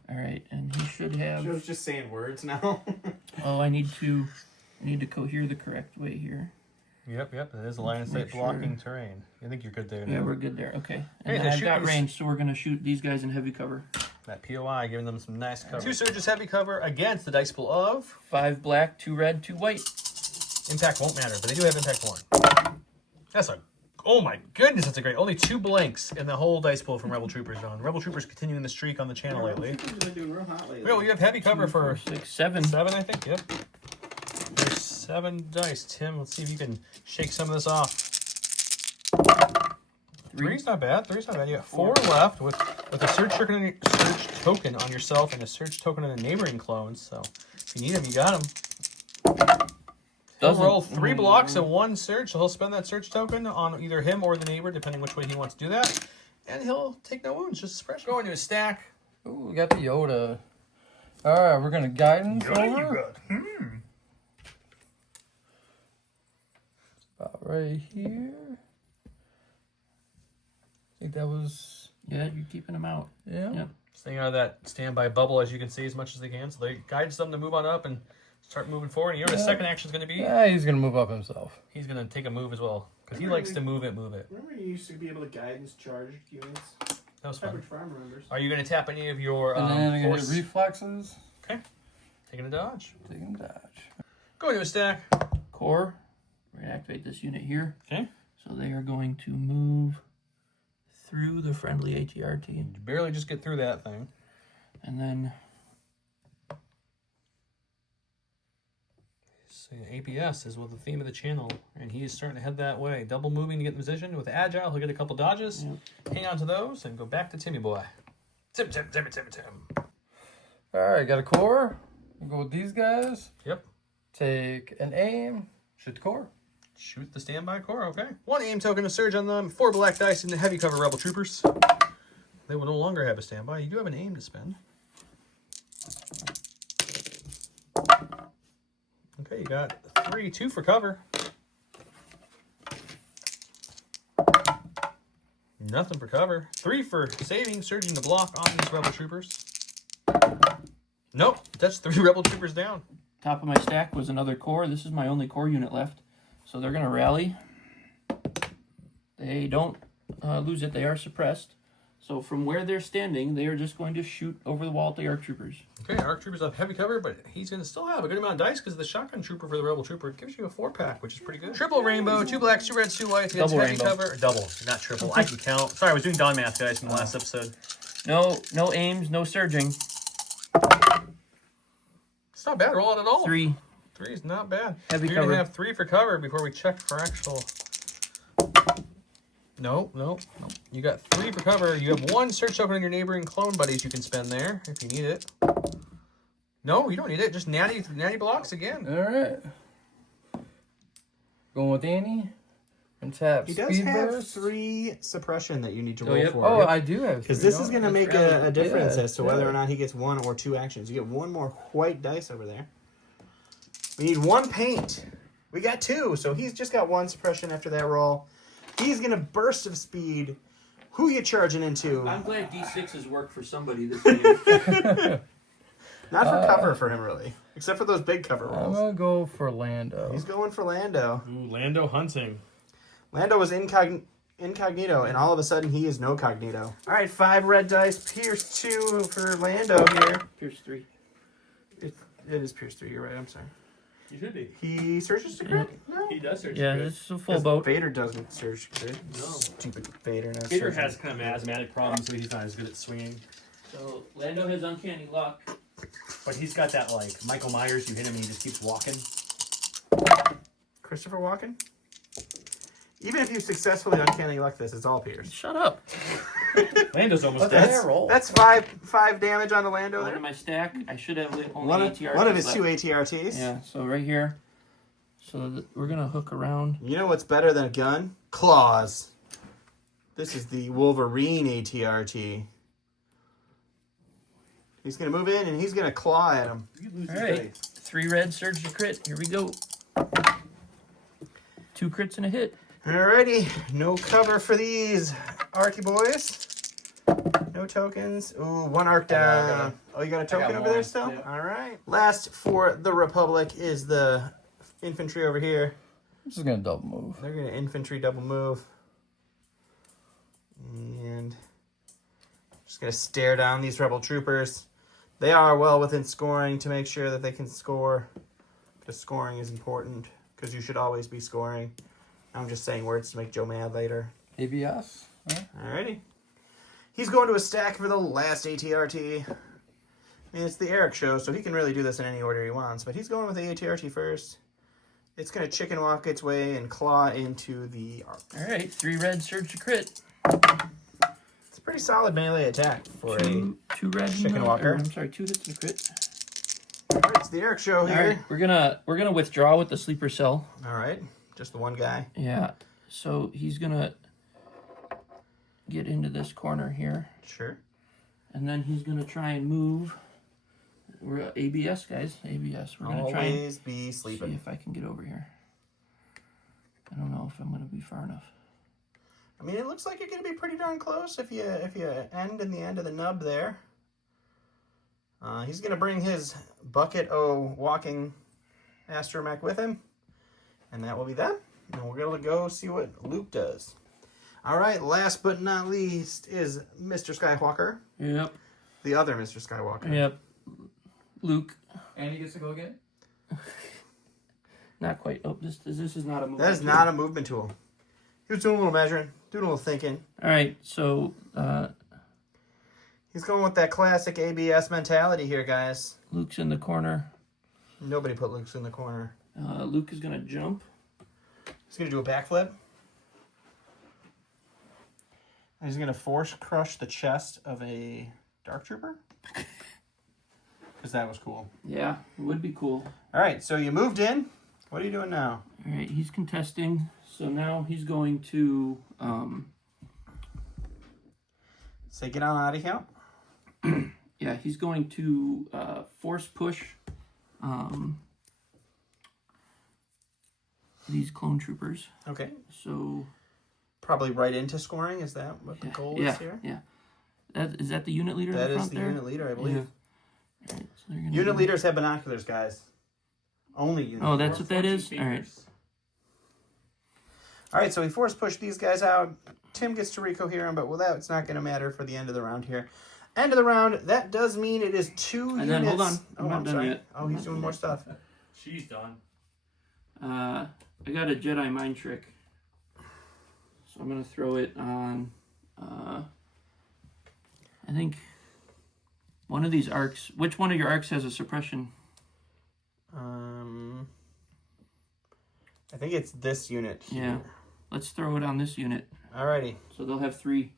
All right, and he should have. Joe's just saying words now. Oh, I need to cohere the correct way here. Yep, it is a line of sight Make sure. blocking terrain. I think you're good there. Yeah, now. we're good there. Okay. Hey, And they're I've got shooting- range, so we're gonna shoot these guys in heavy cover. That POI giving them some nice cover. 2 surges heavy cover against the dice pool of 5 black, 2 red, 2 white. impact won't matter, but they do have impact 1. That's a oh my goodness, that's a great. Only 2 blanks in the whole dice pool from Rebel Troopers on. Rebel Troopers continuing the streak on the channel lately. You've been doing real hot lately. Well, you have heavy cover 2, 4, for 6, 7. 7, I think. Yep. There's 7 dice, Tim. Let's see if you can shake some of this off. 3's not bad. 3's not bad. You got 4 left with a search token on yourself and a search token on the neighboring clones. So if you need them, you got them. He'll roll 3 blocks and 1 search, so he'll spend that search token on either him or the neighbor, depending which way he wants to do that. And he'll take no wounds, just suppression. Go into his stack. Ooh, we got the Yoda. All right, we're gonna guidance over. About right here. I think that was. Yeah, you're keeping them out. Yeah. Yep. Staying out of that standby bubble, as you can see, as much as they can. So they guides them to move on up and start moving forward. And you know what his second action is going to be? Yeah, he's gonna move up himself. He's going to take a move as well. Because he likes to move it. Remember you used to be able to guidance charge units? That was fun. Average farm remembers. Are you going to tap any of your And then I'm gonna force? hit reflexes. Okay. Taking a dodge. Taking dodge. Go into a stack. Core. We're gonna activate this unit here. Okay. So they are going to move through the friendly ATRT. You barely just get through that thing. And then So APS is what the theme of the channel, and he's starting to head that way. Double moving to get in position with agile. He'll get a couple dodges. Yep. Hang on to those and go back to Timmy boy. Tim. All right, got a core. We'll go with these guys. Yep. Take an aim. Shoot the core. Shoot the standby core, okay. 1 aim token to surge on them, 4 black dice in the heavy cover rebel troopers. They will no longer have a standby. You do have an aim to spend. Okay, you got 3, 2 for cover. Nothing for cover. 3 for saving, surging the block on these rebel troopers. Nope, that's 3 rebel troopers down. Top of my stack was another core. This is my only core unit left. So they're going to rally. They don't lose it. They are suppressed. So from where they're standing, they are just going to shoot over the wall at the ARC troopers. Okay, ARC troopers have heavy cover, but he's going to still have a good amount of dice because the shotgun trooper for the rebel trooper gives you a 4-pack, which is pretty good. Triple rainbow, 2 blacks, 2 reds, 2 whites. It's Double heavy rainbow. cover. Double, not triple. I can count. Sorry, I was doing Dawn math, guys, from the last episode. No aims, no surging. It's not bad. Roll it at all. 3. 3 is not bad. Heavy You're cover. going to have 3 for cover before we check for actual... No. You got 3 for cover. You have 1 search token on your neighboring clone buddies you can spend there if you need it. No, you don't need it. Just natty blocks again. All right. Going with Annie. And tap He does speed have burst. 3 suppression that you need to roll yep. for. Oh, I do have. Because 3. this is going to make a difference as to whether yeah. or not he gets 1 or 2 actions. You get 1 more white dice over there. We need 1 paint. We got 2, so he's just got 1 suppression after that roll. He's going to burst of speed. Who you charging into? I'm glad D6s work for somebody this game. Not for cover for him, really. Except for those big cover I'm rolls. gonna go for Lando. He's going for Lando. Ooh, Lando hunting. Lando was incognito, and all of a sudden he is no cognito. All right, 5 red dice. Pierce 2 for Lando here. Pierce 3. It is Pierce 3, you're right, I'm sorry. You should be. He searches the crit? No. He does search. Yeah, crit. this is a full boat. Vader doesn't search crit. No. Stupid Vader. Not Vader searching. has kind of asthmatic problems, so he's not as good at swinging. So Lando has uncanny luck. But he's got that, like, Michael Myers, you hit him and he just keeps walking. Christopher Walken? Even if you successfully uncanny luck this, it's all Pierce. Shut up. Lando's almost That's, dead. Roll. that's five damage on the Lando One there. of my stack. I should have only One ATRTs of his left. 2 ATRTs. Yeah, so right here. So we're going to hook around. You know what's better than a gun? Claws. This is the Wolverine ATRT. He's going to move in and he's going to claw at him. All right. 3 red, surge to crit. Here we go. 2 crits and a hit. Alrighty, no cover for these Arky boys. No tokens. Ooh, 1 arc down. Oh, you got a token over there still? Yeah. Alright. Last for the Republic is the infantry over here. I'm just gonna double move. They're going to infantry double move. And just going to stare down these rebel troopers. They are well within scoring to make sure that they can score. Because scoring is important. Because you should always be scoring. I'm just saying words to make Joe mad later. ABS. Alrighty. He's going to a stack for the last ATRT. And it's the Eric show, so he can really do this in any order he wants. But he's going with the ATRT first. It's going to chicken walk its way and claw into the arc. All right. 3 red, surge to crit. It's a pretty solid melee attack for 2 red. chicken walker. I'm sorry, 2 hits and a crit. Alright, it's the Eric show All here. right. We're gonna withdraw with the sleeper cell. Alright, just the one guy. Yeah. So he's gonna get into this corner here, Sure. and then he's gonna try and move. We're ABS, guys. ABS. We're gonna try and Always be see sleeping. if I can get over here. I don't know if I'm gonna be far enough. I mean, it looks like you're going to be pretty darn close if you end in the end of the nub there. He's going to bring his bucket o walking astromech with him, and that will be that. And we're going to go see what Luke does. All right, last but not least is Mr. Skywalker, Yep. the other Mr. Skywalker. Yep. Luke. And he gets to go again. Not quite. Oh, this is not a move. That is not a movement tool. He was doing a little measuring, doing a little thinking. All right. So He's going with that classic ABS mentality here, guys. Luke's in the corner. Nobody put Luke's in the corner. Luke is gonna jump. He's going to do a backflip. And he's going to force crush the chest of a Dark Trooper. Because that was cool. Yeah, it would be cool. All right, so you moved in. What are you doing now? All right, he's contesting. So now he's going to Say get on out of here. yeah, he's going to force push these clone troopers. Okay. So Probably right into scoring. Is that what the goal is here? Yeah. Is that the unit leader? That in the is front the there? unit leader, I believe. Yeah. All right, so they're gonna Unit do- leaders have binoculars, guys. Only unit. Oh, that's leaders. what that is? All right. All right, so we force push these guys out. Tim gets to recohere him, but well, that's not going to matter for the end of the round here. End of the round. That does mean it is 2 And units. then, hold on. Oh, I'm not I'm done sorry. yet. Oh, he's doing more stuff. She's done. I got a Jedi mind trick. So I'm going to throw it on, I think, one of these arcs. Which one of your arcs has a suppression? I think it's this unit. Yeah. Let's throw it on this unit. Alrighty. So they'll have 3.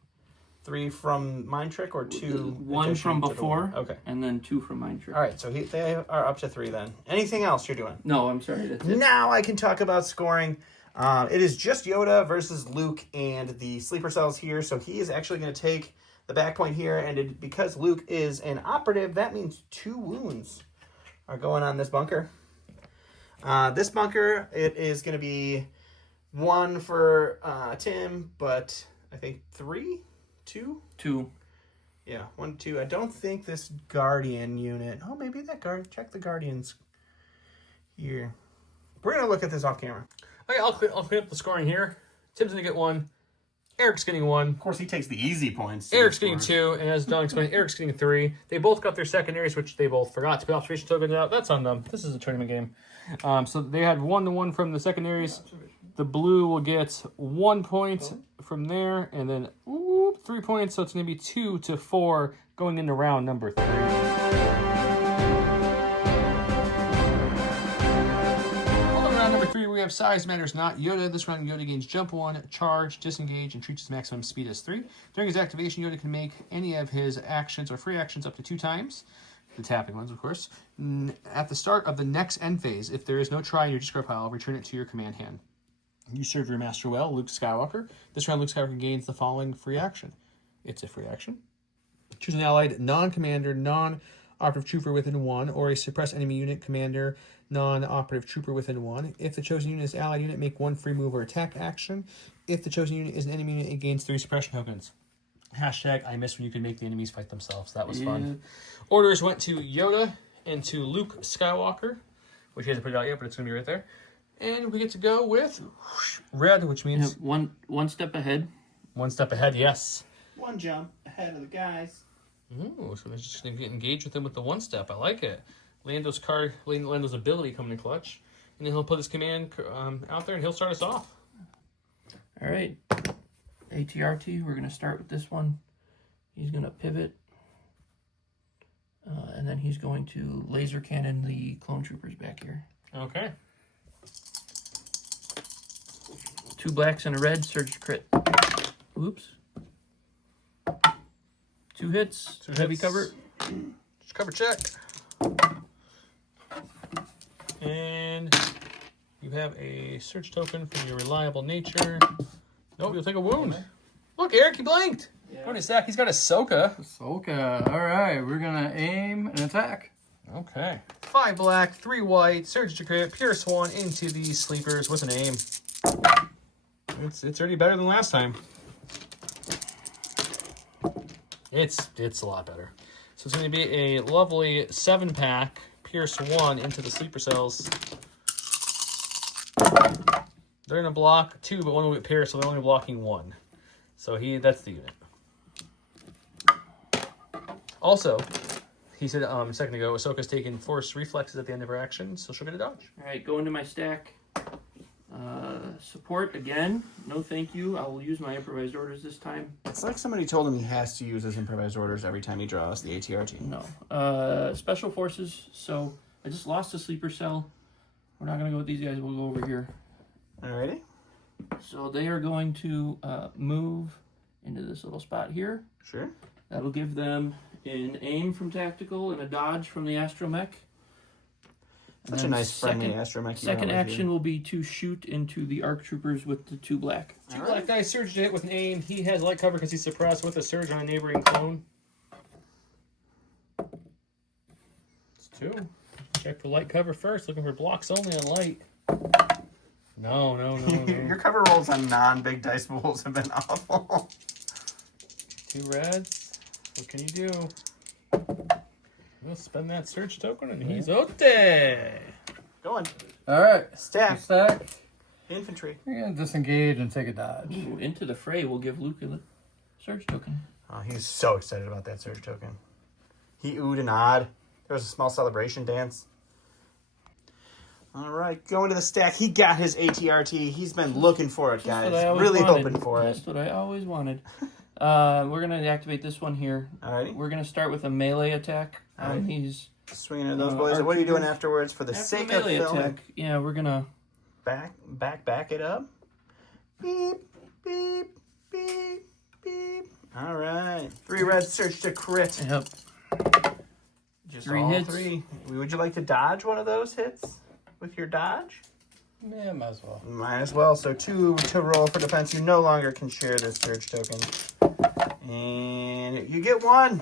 3 from Mind Trick or 2? 1 from addition to the before, one? Okay. and then 2 from mind trick. All right, so they are up to 3 then. Anything else you're doing? No, I'm sorry. That's it. Now I can talk about scoring. It is just Yoda versus Luke and the sleeper cells here. So he is actually going to take the back point here. And because Luke is an operative, that means 2 wounds are going on this bunker. This bunker, it is going to be 1 for Tim, but I think 3? 2? 2. Yeah, 1, 2. I don't think this Guardian unit. Oh, maybe that guard. Check the Guardians here. We're going to look at this off camera. Okay, I'll clean up the scoring here. Tim's going to get 1. Eric's getting 1. Of course, he takes the easy points. Eric's getting 2, and as Don explained, Eric's getting 3. They both got their secondaries, which they both forgot to put observation tokens out. That's on them. This is a tournament game. So they had 1-1 from the secondaries. The blue will get 1 point from there, and then 3 points. So it's going to be 2-4 going into round number 3. Round number 3, we have size matters not. Yoda. This round, Yoda gains jump 1, charge, disengage, and reaches maximum speed as 3. During his activation, Yoda can make any of his actions or free actions up to 2 times. The tapping ones, of course. At the start of the next end phase, if there is no try in your discard pile, return it to your command hand. You serve your master well, Luke Skywalker. This round, Luke Skywalker gains the following free action. It's a free action. Choose an allied non-commander, non-operative trooper within 1, or a suppress enemy unit commander, non-operative trooper within 1. If the chosen unit is allied unit, make 1 free move or attack action. If the chosen unit is an enemy unit, it gains 3 suppression tokens. Hashtag I miss when you could make the enemies fight themselves. That was fun. Orders went to Yoda and to Luke Skywalker, which he hasn't put it out yet, but it's going to be right there. And we get to go with red, which means one step ahead. 1 step ahead, yes. 1 jump ahead of the guys. Ooh, so they're just going to get engaged with him with the 1 step. I like it. Lando's ability coming in clutch. And then he'll put his command out there and he'll start us off. All right. ATRT, we're going to start with this one. He's going to pivot. And then he's going to laser cannon the clone troopers back here. Okay. 2 blacks and a red, surge crit. Oops. 2 hits, 2 heavy hits. cover. Just cover check. And you have a search token from your reliable nature. Nope, you'll take a wound. Look, Eric, he blanked. What is that? He's got a Ahsoka. Ahsoka. All right, we're gonna aim and attack. Okay. 5 black, 3 white, surge to crit, pierce 1 into the sleepers with an aim. It's already better than last time. It's a lot better. So it's going to be a lovely 7-pack, pierce 1 into the sleeper cells. They're going to block 2, but 1 will get pierced, so they're only blocking 1. So that's the unit. Also, he said a second ago, Ahsoka's taken force reflexes at the end of her action, so she'll get a dodge. All right, go into my stack. Support again. No thank you. I will use my improvised orders this time. It's like somebody told him he has to use his improvised orders every time he draws the ATRT. No. Special forces. So I just lost a sleeper cell. We're not going to go with these guys. We'll go over here. Alrighty. So they are going to move into this little spot here. Sure. That'll give them an aim from tactical and a dodge from the astromech. Such a nice friendly astromech. Second action will be to shoot into the ARC troopers with the 2 black. Two black dice, surge to hit with an aim. He has light cover because he's suppressed with a surge on a neighboring clone. It's 2. Check for light cover first. Looking for blocks only on light. No. Your cover rolls on non-big dice pools have been awful. 2 reds. What can you do? We'll spend that surge token and he's ote. Going. All right. Stack. Stack. Infantry. You're going to disengage and take a dodge. Ooh, into the fray will give Luke a surge token. Oh, he's so excited about that surge token. He oohed and awed. There was a small celebration dance. All right, going to the stack. He got his ATRT. He's been looking for it, guys. Really hoping for it. That's what I always wanted. We're going to activate this one here. Alrighty. We're going to start with a melee attack on these. Swinging at those boys. What are you doing afterwards for the sake of melee filming? attack, yeah, we're going to... Back it up. Beep, beep, beep, beep. All right. 3 reds, search to crit. Yep. Just 3 all hits. 3. Would you like to dodge one of those hits with your dodge? Yeah, might as well. Might as well. So 2 to roll for defense. You no longer can share this surge token. And you get 1.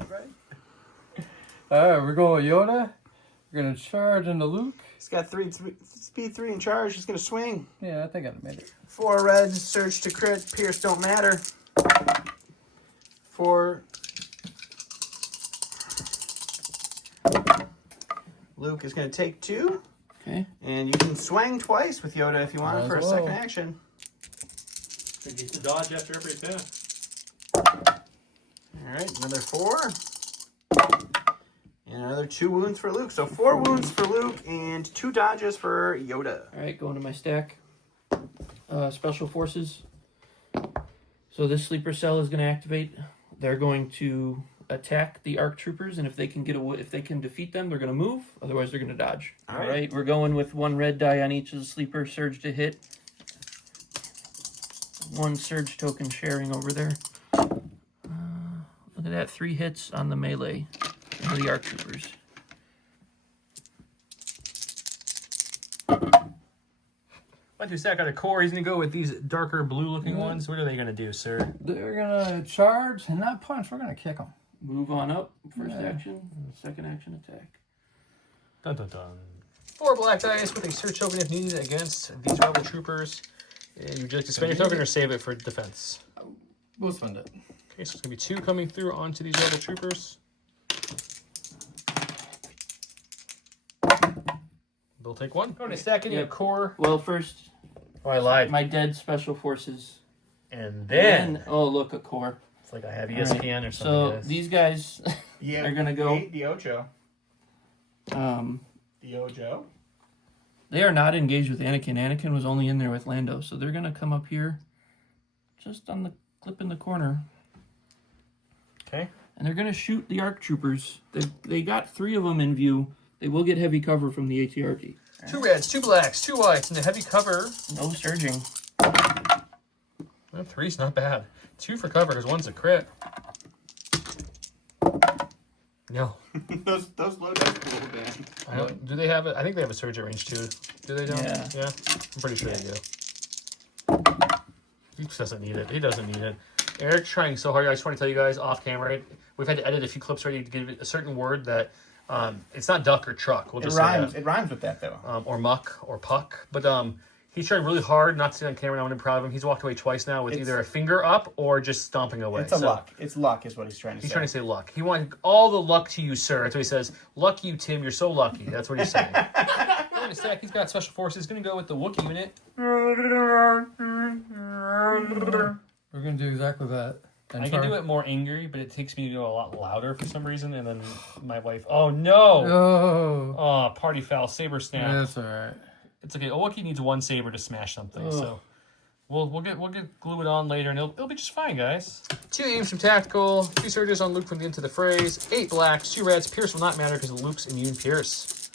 All right, we're going with Yoda. We're going to charge into Luke. He's got speed 3 in charge. He's going to swing. Yeah, I think I made it. 4 reds, surge to crit. Pierce don't matter. 4. Luke is going to take 2. Okay. And you can swing twice with Yoda if you want Might for a as well. second action. He gets to dodge after every attack. All right, another 4. And another 2 wounds for Luke. So 4 wounds for Luke and 2 dodges for Yoda. All right, going to my stack. Special forces. So this sleeper cell is going to activate. They're going to attack the ARC troopers, and if they can defeat them, they're going to move. Otherwise, they're going to dodge. All All right, we're going with 1 red die on each of the sleeper surge to hit. 1 surge token sharing over there. Look at that, 3 hits on the melee for the ARC troopers. Went through stack out a core. He's going to go with these darker blue looking ones. What are they going to do, sir? They're going to charge and not punch. We're going to kick them. Move on up. First action, second action attack. Dun dun dun. 4 black dice with a search token if needed against these rebel troopers. And would you like to spend your token or save it for defense? We'll spend it. Okay, so it's going to be 2 coming through onto these rebel troopers. They'll take 1. Going to stack in a core. Well, first, Oh, I lied. my dead special forces. And then Oh, look, a core. it's like I have ESPN or something. So guys. these guys Yeah, are going to go... the Ocho. The Ojo. They are not engaged with Anakin. Anakin was only in there with Lando. So they're going to come up here just on the clip in the corner. Okay. And they're going to shoot the ARC troopers. They got 3 of them in view. They will get heavy cover from the ATRT. 2 reds, 2 blacks, 2 whites, and the heavy cover. No surging. Well, 3's not bad. 2 for cover because 1's a crit. No. those low dice a little bad. I don't, do they have it? I think they have a surge at range too. Do they? Don't? Yeah. Yeah. I'm pretty sure they do. He just doesn't need it. He doesn't need it. Eric's trying so hard. I just want to tell you guys off camera. We've had to edit a few clips already to give it a certain word that it's not duck or truck. We'll It just rhymes. say It rhymes with that though. that. Or muck or puck. But he's trying really hard not to see on camera. And I'm proud of him. He's walked away twice now with either a finger up or just stomping away. It's a luck. It's luck is what he's trying to say. He's trying to say luck. He wanted all the luck to you, sir. That's what he says. Luck you, Tim. You're so lucky. That's what he's saying. Going to stack. He's got special forces. He's going to go with the Wookiee unit. We're going to do exactly that. And I can do it more angry, but it takes me to go a lot louder for some reason. And then my wife, oh no! Oh. Oh, party foul, saber snap. That's all right. It's okay. A Wookiee needs 1 saber to smash something. So we'll get glue it on later, and it'll be just fine, guys. 2 aims from tactical, 2 surges on Luke from the into the phrase, 8 blacks, 2 reds. Pierce will not matter because Luke's immune pierce.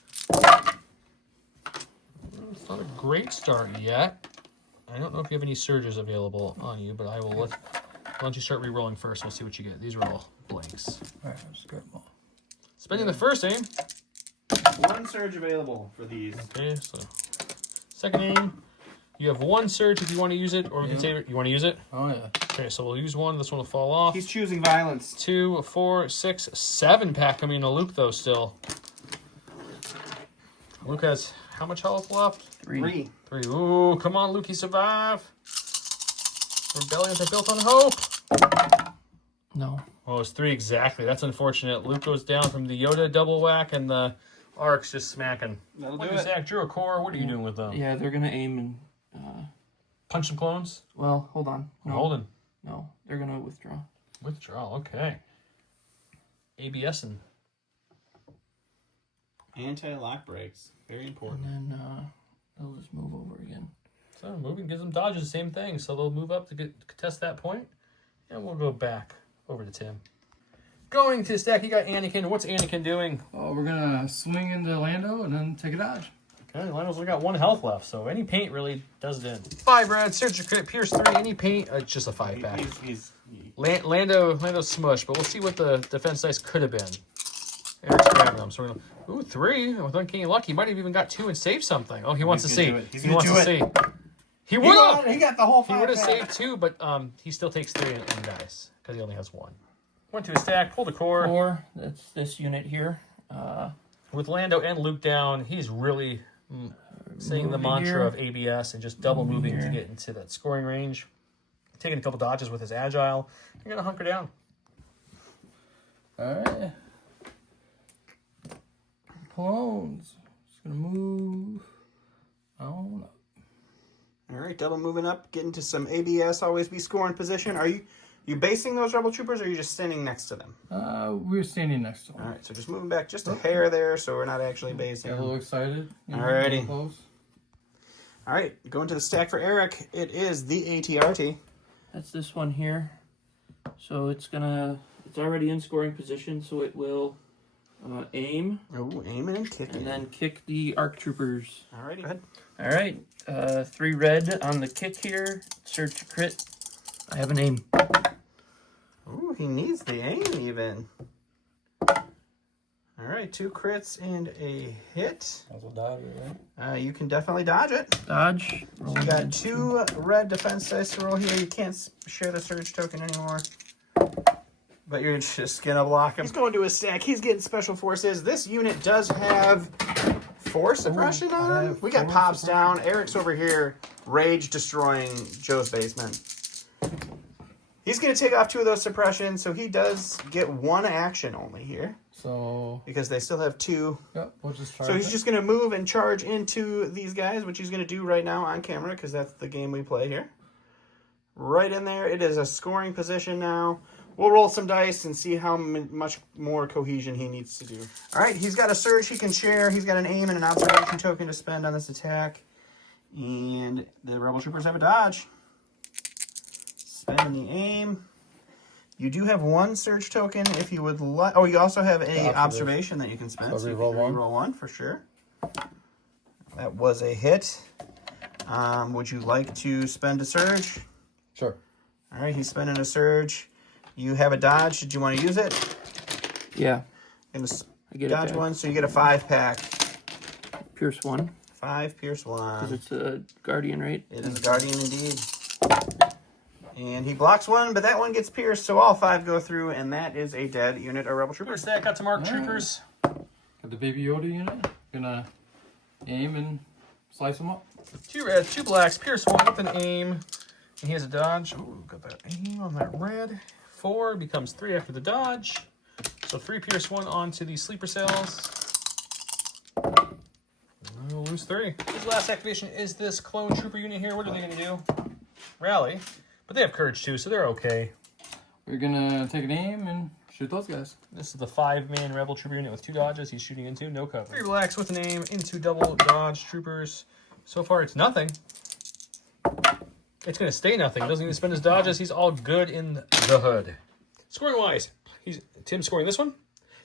It's not a great start yet. I don't know if you have any surges available on you, but I will let. Why don't you start re-rolling first? We'll see what you get. These are all blanks. All right, let's grab them all. Spending the first aim. One surge available for these. Okay, so second aim. You have one surge if you want to use it, or we can save it. You want to use it? Oh, yeah. Okay, so we'll use one. This one will fall off. He's choosing violence. 2, 4, 6, 7 pack coming into Luke, though, still. Luke has how much health left? 3. 3. Ooh, come on, Luke, you survive. Rebellions are built on hope. No. Oh, it's 3 exactly. That's unfortunate. Luke goes down from the Yoda double whack, and the Ark's just smacking. That'll What do is it. that? Drew a core? What are you doing with them? Yeah, they're gonna aim and. Punch some clones? Well, hold on. I'm holding. No, they're gonna withdraw. Withdrawal, okay. ABSing. Anti-lock brakes. Very important. And then they'll just move over again. So moving gives them dodges, same thing. So they'll move up to contest that point, and we'll go back over to Tim. Going to stack, you got Anakin. What's Anakin doing? Oh, we're gonna swing into Lando and then take a dodge. Okay, Lando's only got 1 health left, so any paint really does it in. 5 red, Surge Crit, Pierce 3, any paint, it's just a 5 pack. Lando's smush, but we'll see what the defense dice could have been. Eric's grabbing them, so we're gonna. Ooh, 3 with Uncanny Luck. He might have even got 2 and saved something. Oh, he wants to see. He wants to see. He would have. He got the whole 5 He would have pack. saved 2, but he still takes 3 and dies because he only has 1. Went to his stack, pulled a core. 4. That's this unit here. With Lando and Luke down, he's really saying the Moving mantra here. of ABS and just double moving to get into that scoring range. Taking a couple dodges with his agile. You're gonna hunker down. All right. Clones. Just gonna move on up. All right, double moving up, getting to some ABS. Always be scoring position. Are you basing those rebel troopers, or are you just standing next to them? We're standing next to All him. right, so just moving back just a hair there, so we're not actually basing. Got a little excited. Alrighty. getting close. All right, going to the stack for Eric. It is the ATRT. That's this one here. So it's already in scoring position, so it will aim Oh, aiming and kicking. and then kick the ARC troopers. All righty, go ahead. All right, 3 red on the kick here. Search to crit. I have an aim. Ooh, he needs the aim even. All right, 2 crits and a hit. That's a dodge, right? You can definitely dodge it. Dodge. So you got 2 red defense dice to roll here. You can't share the surge token anymore. But you're just gonna block him. He's going to his stack. He's getting special forces. This unit does have 4 suppression on him. We got pops down. Eric's over here rage destroying Joe's basement. He's gonna take off 2 of those suppressions, so he does get 1 action only here. So, Because they still have 2. yep, we'll just try So he's just going to move and charge into these guys, which he's going to do right now on camera because that's the game we play here. Right in there. It is a scoring position now. We'll roll some dice and see how much more cohesion he needs to do. All right, he's got a surge he can share. He's got an aim and an observation token to spend on this attack. And the Rebel Troopers have a dodge. Spend the aim. You do have 1 surge token if you would like. Oh, you also have a observation that you can spend. So you reroll can one? reroll 1 for sure. That was a hit. Would you like to spend a surge? Sure. All right, he's spending a surge. You have a dodge. Did you want to use it? Yeah. Gonna I get dodge it back. 1, so you get a 5 pack. Pierce 1. 5, pierce Because 1. it's a guardian, right? It is a guardian indeed. And he blocks 1, but that one gets pierced, so all 5 go through, and that is a dead unit of Rebel Troopers. Stack got some ARC troopers. Got the Baby Yoda unit. Gonna aim and slice them up. 2 reds, 2 blacks, Pierce 1 with an aim. And he has a dodge. Ooh, got that aim on that red. 4 becomes 3 after the dodge. So 3 Pierce 1 onto the sleeper cells. And we'll lose 3. His last activation is this clone trooper unit here. What are they going to do? Rally. But they have courage too, so they're okay. We're gonna take an aim and shoot those guys. This is the 5-man rebel trooper unit with 2 dodges. He's shooting into no cover. 3 relax with an aim into double dodge troopers. So far, it's nothing. It's going to stay nothing. He doesn't even spend his dodges. He's all good in the hood. Scoring-wise, Tim scoring this one.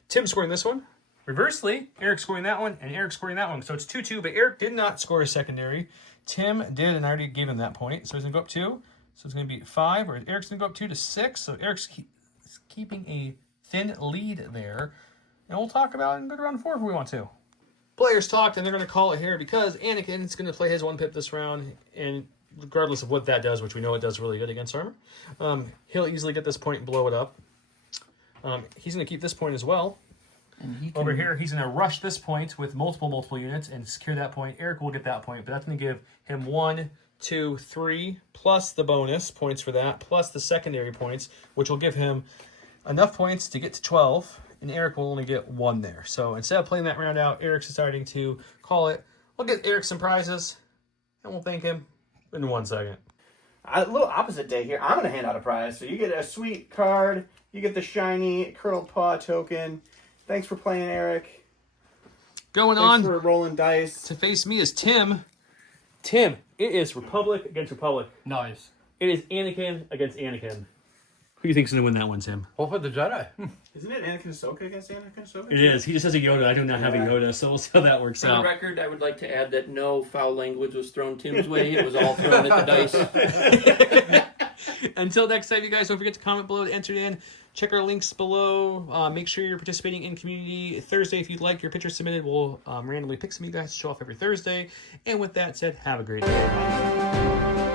Tim scoring this one. Reversely, Eric scoring that one, and Eric scoring that one. So it's 2-2, but Eric did not score a secondary. Tim did, and I already gave him that point. So he's going to go up 2. So it's going to be 5, or Eric's going to go up 2 to 6. So Eric's keeping a thin lead there. And we'll talk about it and go to round 4 if we want to. players talked, and they're going to call it here because Anakin's going to play his 1 pip this round, and regardless of what that does, which we know it does really good against armor, he'll easily get this point and blow it up. He's going to keep this point as well. And he can... Over here, he's going to rush this point with multiple units and secure that point. Eric will get that point, but that's going to give him 1, 2, 3, plus the bonus points for that, plus the secondary points, which will give him enough points to get to 12, and Eric will only get 1 there. So instead of playing that round out, Eric's deciding to call it. We'll get Eric some prizes, and we'll thank him in 1 second. A little opposite day here. I'm going to hand out a prize. So you get a sweet card. You get the shiny Curled Paw token. Thanks for playing, Eric. Going Thanks on for rolling dice. to face me is Tim. Tim, it is Republic against Republic. Nice. It is Anakin against Anakin. Who do you think's going to win that one, Tim? Hopefully the Jedi. Isn't it Anakin Ahsoka against Anakin Ahsoka? It is. He just has a Yoda. I do not have a Yoda, so we'll see how that works For the out. record, I would like to add that no foul language was thrown Tim's way. It was all thrown at the dice. Until next time, you guys, don't forget to comment below to enter in. Check our links below. Make sure you're participating in Community Thursday. If you'd like your picture submitted, we'll randomly pick some of you guys to show off every Thursday. And with that said, have a great day.